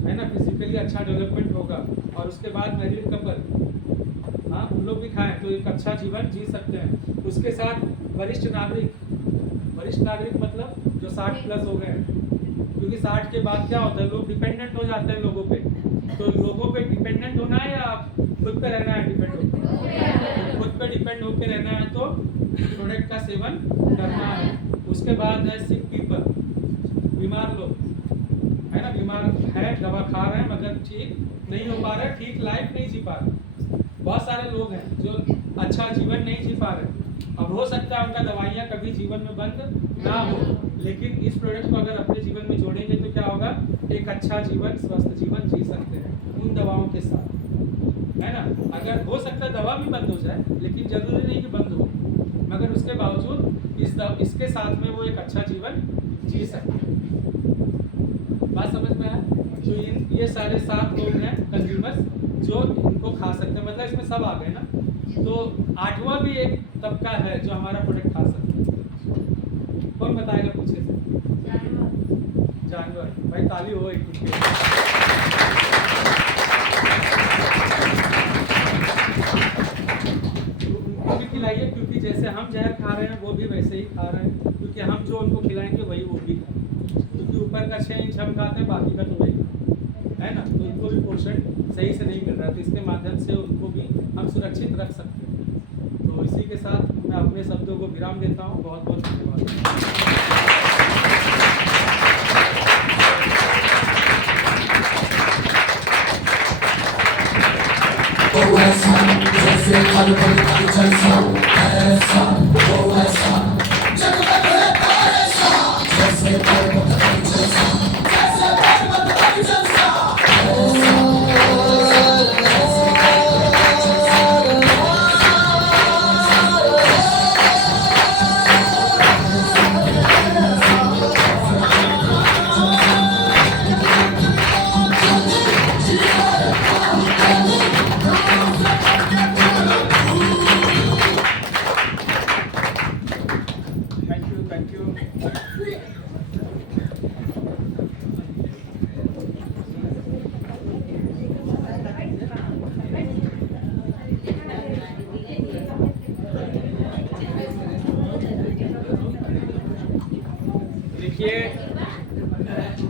है ना। फिजिकली अच्छा डेवलपमेंट होगा। और उसके बाद मैरिड कपल, हाँ उन लोग भी खाएं तो एक अच्छा जीवन जी सकते हैं। उसके साथ वरिष्ठ नागरिक मतलब जो 60+ हो गए हैं, क्योंकि 60 के बाद क्या होता है, लोग डिपेंडेंट हो जाते हैं लोगों पे। तो लोगों पे डिपेंडेंट होना है या आप खुद पे रहना है, डिपेंड होकर खुद पे डिपेंड होकर रहना है तो प्रोडक्ट का सेवन करना है। उसके बाद है सिक पीपल, बीमार लोग, है ना, बीमार है, दवा खा रहे हैं मगर ठीक नहीं हो पा रहे, ठीक लाइफ नहीं जी पा रहे। बहुत सारे लोग हैं जो अच्छा जीवन नहीं जी पा रहे। अब हो सकता है उनका दवाइयाँ कभी जीवन में बंद ना हो, लेकिन इस प्रोडक्ट को अगर अपने जीवन में जोड़ेंगे तो क्या होगा, एक अच्छा जीवन, स्वस्थ जीवन जी सकते हैं उन दवाओं के साथ, है ना। अगर हो सकता है दवा भी बंद हो जाए, लेकिन जरूरी नहीं कि बंद हो, मगर उसके बावजूद इसके साथ में वो एक अच्छा जीवन जी सकते हैं। बात समझ में आया। तो ये सारे 7 लोग हैं कंज्यूमर्स जो इनको खा सकते हैं, मतलब इसमें सब आ गए ना। तो 8वां भी एक तबका है जो हमारा प्रोडक्ट खा सकते हैं। कौन बताएगा पूछे से? जानवर। भाई ताली हो एक कुछ। उनको भी खिलाइए, क्योंकि जैसे हम जहर खा रहे हैं वो भी वैसे ही खा रहे हैं, क्योंकि हम जो उनको खिलाएंगे वही वो भी खाएंगे। क्योंकि ऊपर का 6 इंच हम खाते हैं, बाकी का तो वही, है ना। तो उनको भी पोषण सही से नहीं मिल रहा है, तो इसके माध्यम से उनको भी हम सुरक्षित रख सकते हैं। तो इसी के साथ मैं अपने शब्दों को विराम देता हूँ। बहुत बहुत धन्यवाद। जैसे पल पल हलचल सा ऐसा वो ऐसा जग में है ऐसा जैसे पल पल हलचल सा जैसे पल पल हलचल सा देखिए